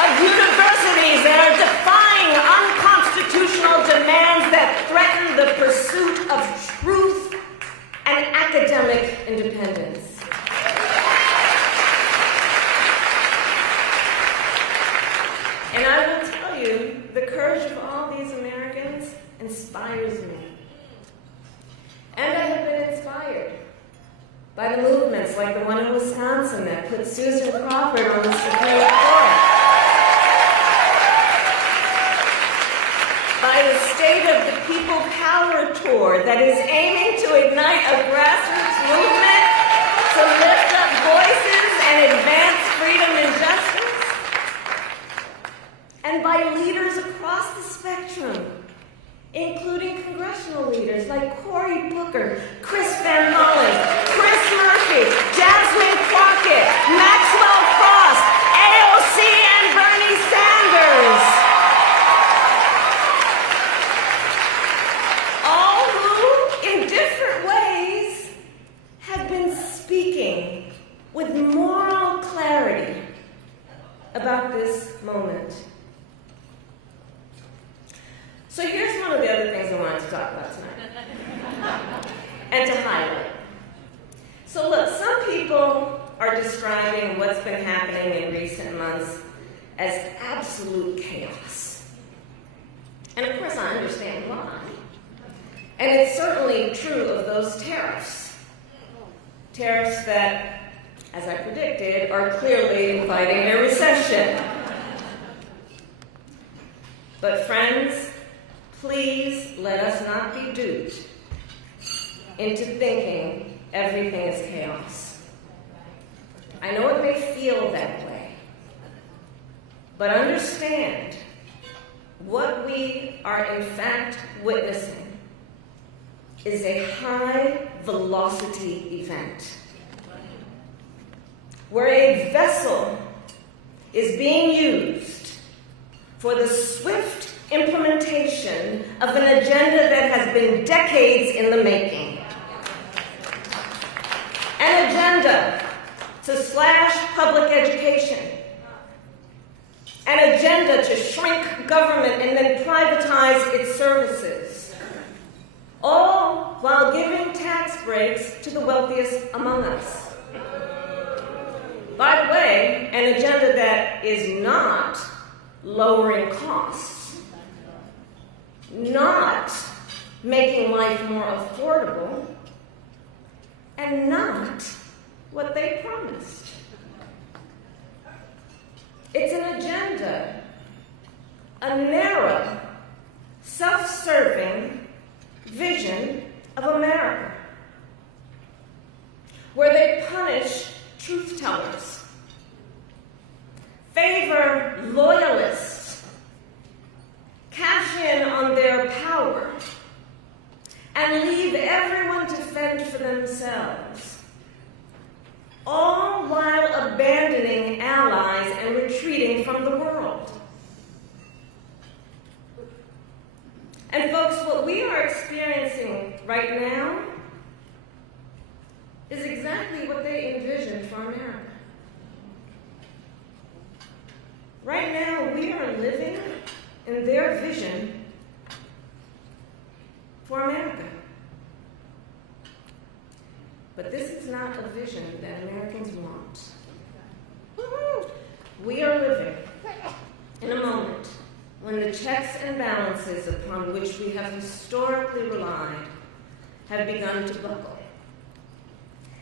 Of universities that are defying unconstitutional demands that threaten the pursuit of truth and academic independence. And I will tell you, the courage of all these Americans inspires me. And I have been inspired by the movements like the one in Wisconsin that put Susan Crawford on the Supreme Court, by the State of the People Power Tour that is aiming to ignite a grassroots movement to lift up voices and advance freedom and justice, and by leaders across the spectrum, including congressional leaders like Cory Booker, Chris Van Hollen, Chris Murphy, Jasmine Crockett, Maxwell Frost, AOC, and Bernie Sanders. All who, in different ways, have been speaking with moral clarity about this moment. So here's one of the other things I wanted to talk about tonight, and to highlight. So look, some people are describing what's been happening in recent months as absolute chaos. And of course I understand why. And it's certainly true of those tariffs. Tariffs that, as I predicted, are clearly inviting a recession. But friends, please let us not be duped into thinking everything is chaos. I know it may feel that way, but understand what we are in fact witnessing is a high-velocity event where a vessel is being used for the swift implementation of an agenda that has been decades in the making. An agenda to slash public education. An agenda to shrink government and then privatize its services. All while giving tax breaks to the wealthiest among us. By the way, an agenda that is not lowering costs. Not making life more affordable, and not what they promised. It's an agenda, a narrow, self-serving vision of America, where they punish truth-tellers, favor loyalists, cash in on their power, and leave everyone to fend for themselves, all while abandoning allies and retreating from the world. And folks, what we are experiencing right now is exactly what they envisioned for America. Right now, we are living in their vision for America. But this is not a vision that Americans want. We are living in a moment when the checks and balances upon which we have historically relied have begun to buckle.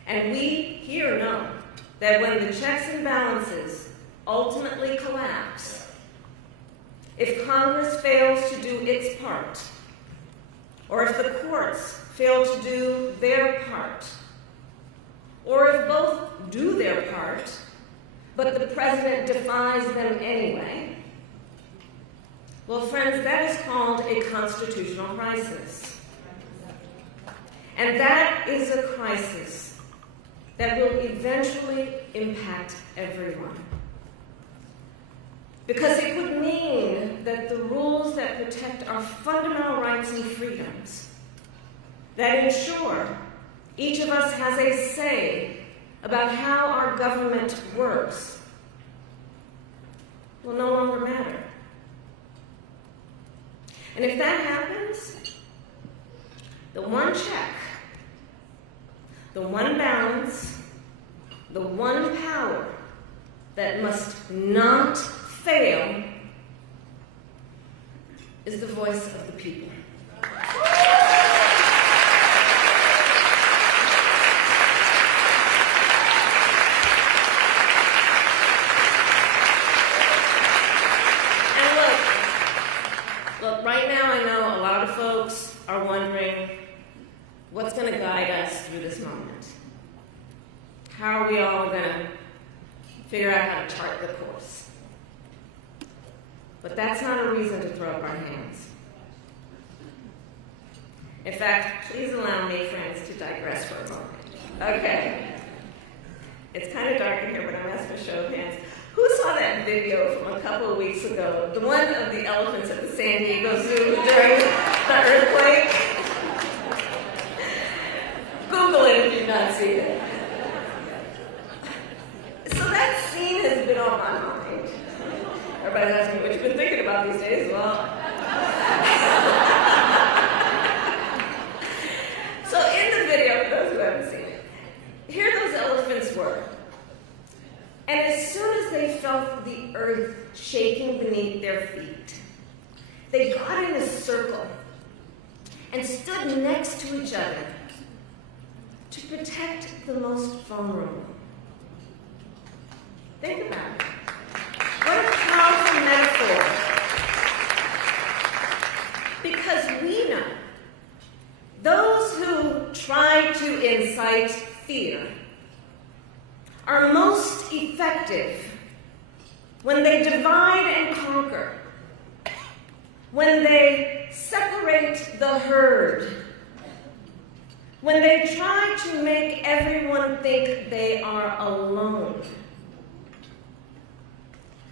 And we here know that when the checks and balances ultimately collapse, if Congress fails to do its part, or if the courts fail to do their part, or if both do their part, but the president defies them anyway, well, friends, that is called a constitutional crisis. And that is a crisis that will eventually impact everyone. Because it would mean that the rules that protect our fundamental rights and freedoms, that ensure each of us has a say about how our government works, will no longer matter. And if that happens, the one check, the one balance, the one power that must not fail is the voice of the people. right now I know a lot of folks are wondering what's going to guide us through this moment. How are we all going to figure out how to chart the course? But that's not a reason to throw up our hands. In fact, please allow me, friends, to digress for a moment. Okay. It's kind of dark in here, but I'm asking for a show of hands. Who saw that video from a couple of weeks ago? The one of the elephants at the San Diego Zoo during the earthquake? Google it if you've not seen it. So that scene has been on my mind. Everybody's asking me what you've been thinking about these days. Well, so in the video, for those who haven't seen it, here those elephants were. And as soon as they felt the earth shaking beneath their feet, they got in a circle and stood next to each other to protect the most vulnerable. Think about it. What a powerful metaphor. Because we know those who try to incite fear are most effective when they divide and conquer, when they separate the herd, when they try to make everyone think they are alone.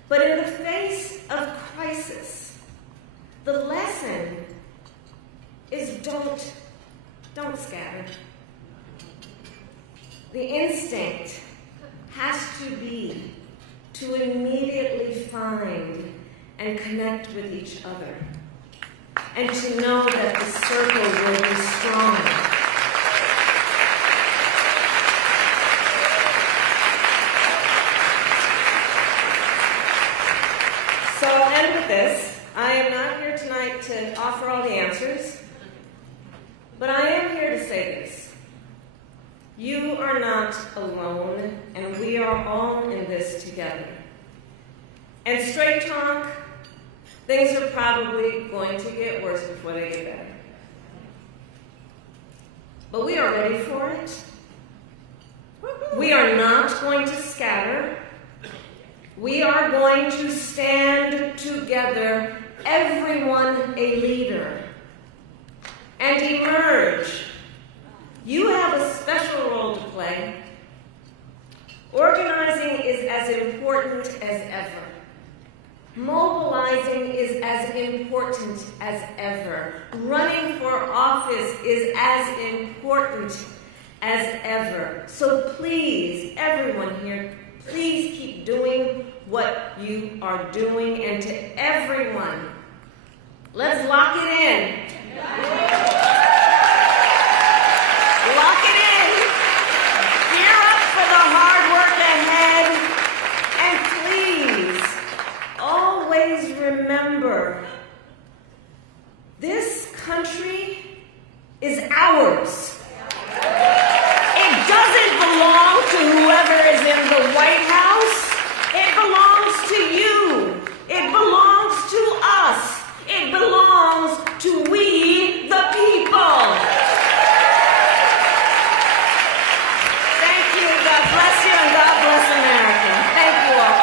But in the face of crisis, the lesson is don't scatter. The instinct has to be to immediately find and connect with each other, and to know that the circle will be strong. So I'll end with this. I am not here tonight to offer all the answers, but I am here to say this. You are not alone, and we are all in this together. And straight talk, things are probably going to get worse before they get better. But we are ready for it. We are not going to scatter. We are going to stand together, everyone a leader, and emerge. You have a special role to play. Organizing is as important as ever. Mobilizing is as important as ever. Running for office is as important as ever. So please, everyone here, please keep doing what you are doing. And to everyone, let's lock it in. Lock it in. Gear up for the hard work ahead. And please, always remember, this country is ours. It doesn't belong to whoever is in the White House. It belongs to you. It belongs to us. It belongs to we, the people. Thank you. God bless you, and God bless America. Thank you all.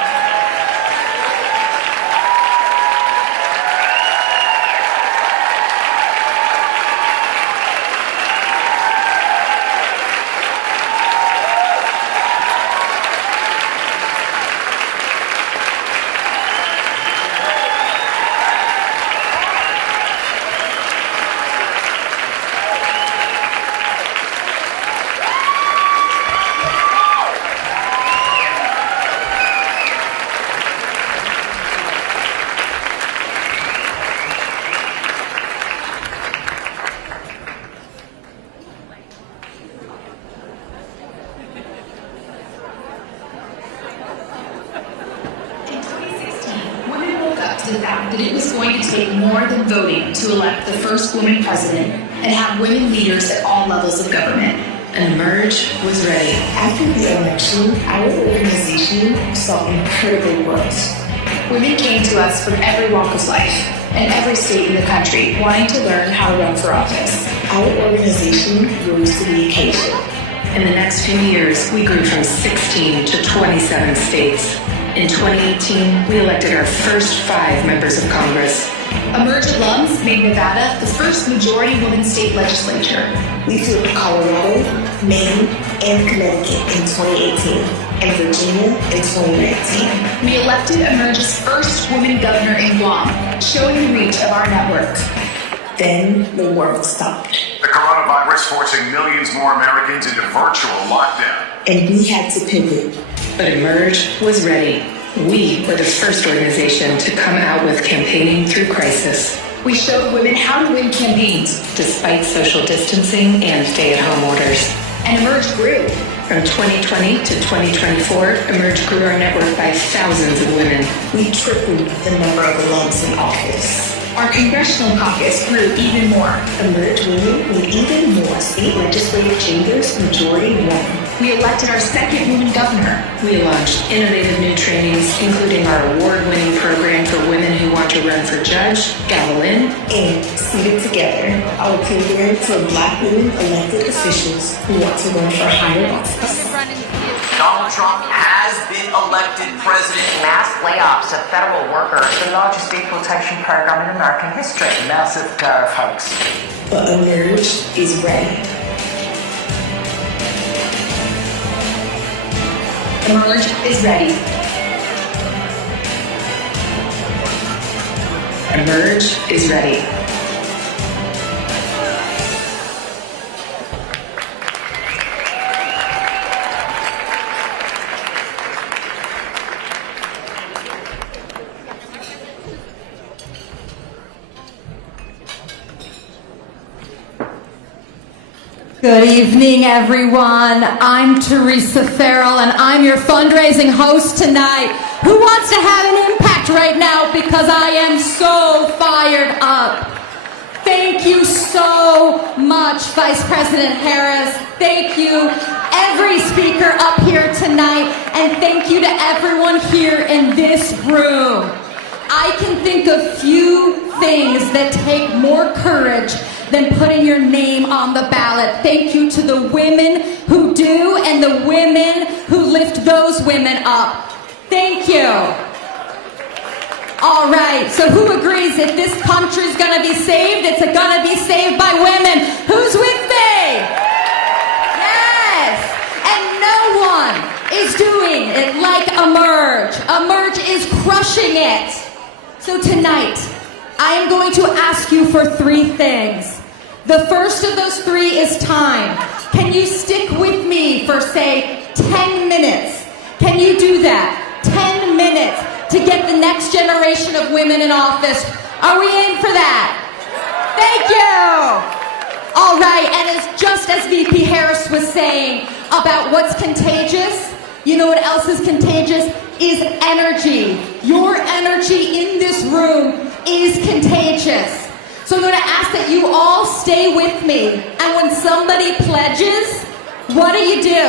Voting to elect the first woman president and have women leaders at all levels of government. And Emerge was ready. After the election, our organization saw incredible growth. women came to us from every walk of life and every state in the country wanting to learn how to run for office. Our organization rose to the occasion. In the next few years, we grew from 16 to 27 states. In 2018, we elected our first 5 members of Congress. Emerge alums made Nevada the first majority woman state legislature. We flipped Colorado, Maine, and Connecticut in 2018, and Virginia in 2019. We elected Emerge's first woman governor in Guam, showing the reach of our network. Then the world stopped. The coronavirus forcing millions more Americans into virtual lockdown. And we had to pivot. But Emerge was ready. We were the first organization to come out with campaigning through crisis. We showed women how to win campaigns, despite social distancing and stay-at-home orders. And Emerge grew. From 2020 to 2024, Emerge grew our network by thousands of women. We tripled the number of alums in office. Our congressional caucus grew even more. Emerge women with even more state legislative chambers majority won. We elected our second woman governor. We launched innovative new trainings, including our award-winning program for women who want to run for judge, Gala, and Seated Together, our program for Black women elected officials who want to run for higher office. Donald Trump has been elected president. Mass layoffs of federal workers, the largest state protection program in American history. Massive tariff hikes. But Emerge is ready. Emerge is ready. Emerge is ready. Good evening, everyone. I'm Teresa Farrell, and I'm your fundraising host tonight. Who wants to have an impact right now? Because I am so fired up. Thank you so much, Vice President Harris. Thank you, every speaker up here tonight, and thank you to everyone here in this room. I can think of few things that take more courage than putting your name on the ballot. Thank you to the women who do and the women who lift those women up. Thank you. All right, so who agrees if this country's gonna be saved, it's gonna be saved by women? Who's with me? Yes, and no one is doing it like Emerge. Emerge is crushing it. So tonight, I am going to ask you for 3 things. The first of those 3 is time. Can you stick with me for, say, 10 minutes? Can you do that? 10 minutes to get the next generation of women in office. Are we in for that? Thank you. All right, and just as VP Harris was saying about what's contagious, you know what else is contagious? Is energy. Your energy in this room is contagious. So I'm going to ask that you all stay with me. And when somebody pledges, what do you do?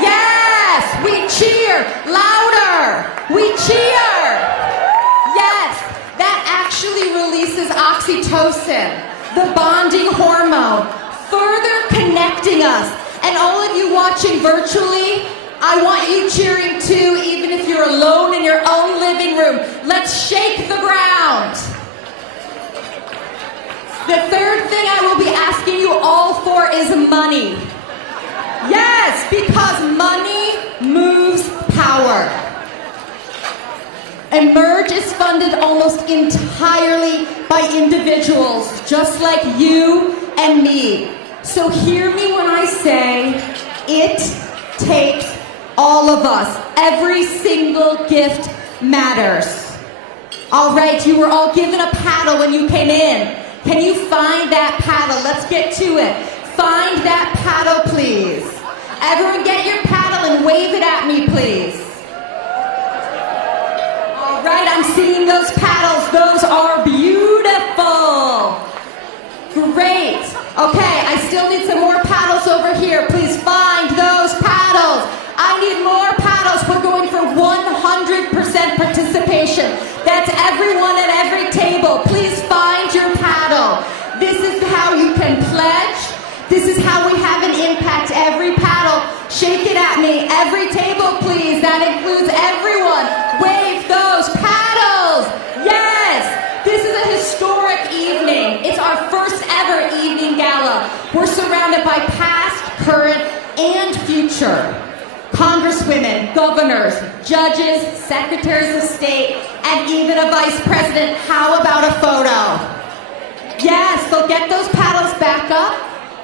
Yes, we cheer louder. We cheer. Yes, that actually releases oxytocin, the bonding hormone, further connecting us. And all of you watching virtually, I want you cheering too, even if you're alone in your own living room. Let's shake the ground. The third thing I will be asking you all for is money. Yes, because money moves power. Emerge is funded almost entirely by individuals, just like you and me. So hear me when I say, it takes all of us. Every single gift matters. All right, you were all given a paddle when you came in. Can you find that paddle? Let's get to it. Find that paddle, please. Everyone get your paddle and wave it at me, please. All right, I'm seeing those paddles. Those are beautiful. Great. Okay, I still need some more paddles over here. Please find those paddles. I need more paddles. We're going for 100% participation. every table, please. That includes everyone. Wave those paddles. Yes, this is a historic evening. It's our first ever evening gala. We're surrounded by past, current, and future congresswomen, governors, judges, secretaries of state, and even a vice president. How about a photo? Yes, so get those paddles back up.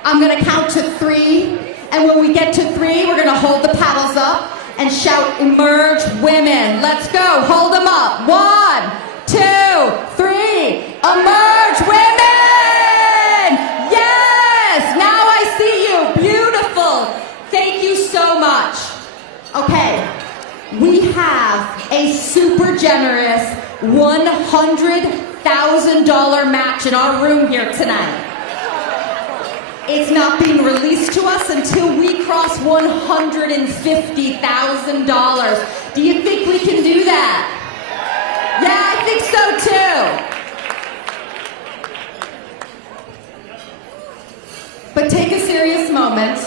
I'm gonna count to 3, and when we get to 3, we're gonna hold the paddles up and shout, "Emerge women." Let's go, hold them up. 1, 2, 3, emerge women! Yes, now I see you, beautiful. Thank you so much. Okay, we have a super generous $100,000 match in our room here tonight. It's not being released to us until we cross $150,000. Do you think we can do that? Yeah, I think so too. But take a serious moment.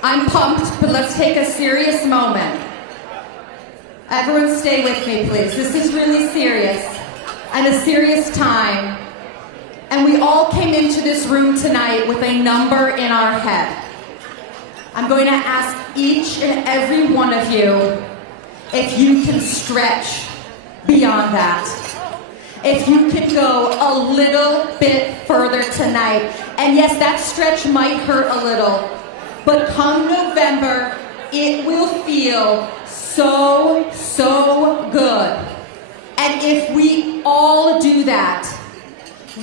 I'm pumped, but let's take a serious moment. Everyone stay with me, please. This is really serious and a serious time. And we all came into this room tonight with a number in our head. I'm going to ask each and every one of you if you can stretch beyond that. If you can go a little bit further tonight. And yes, that stretch might hurt a little, but come November, it will feel so, so good. And if we all do that,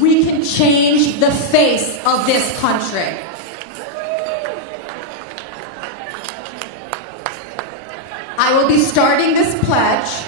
we can change the face of this country. I will be starting this pledge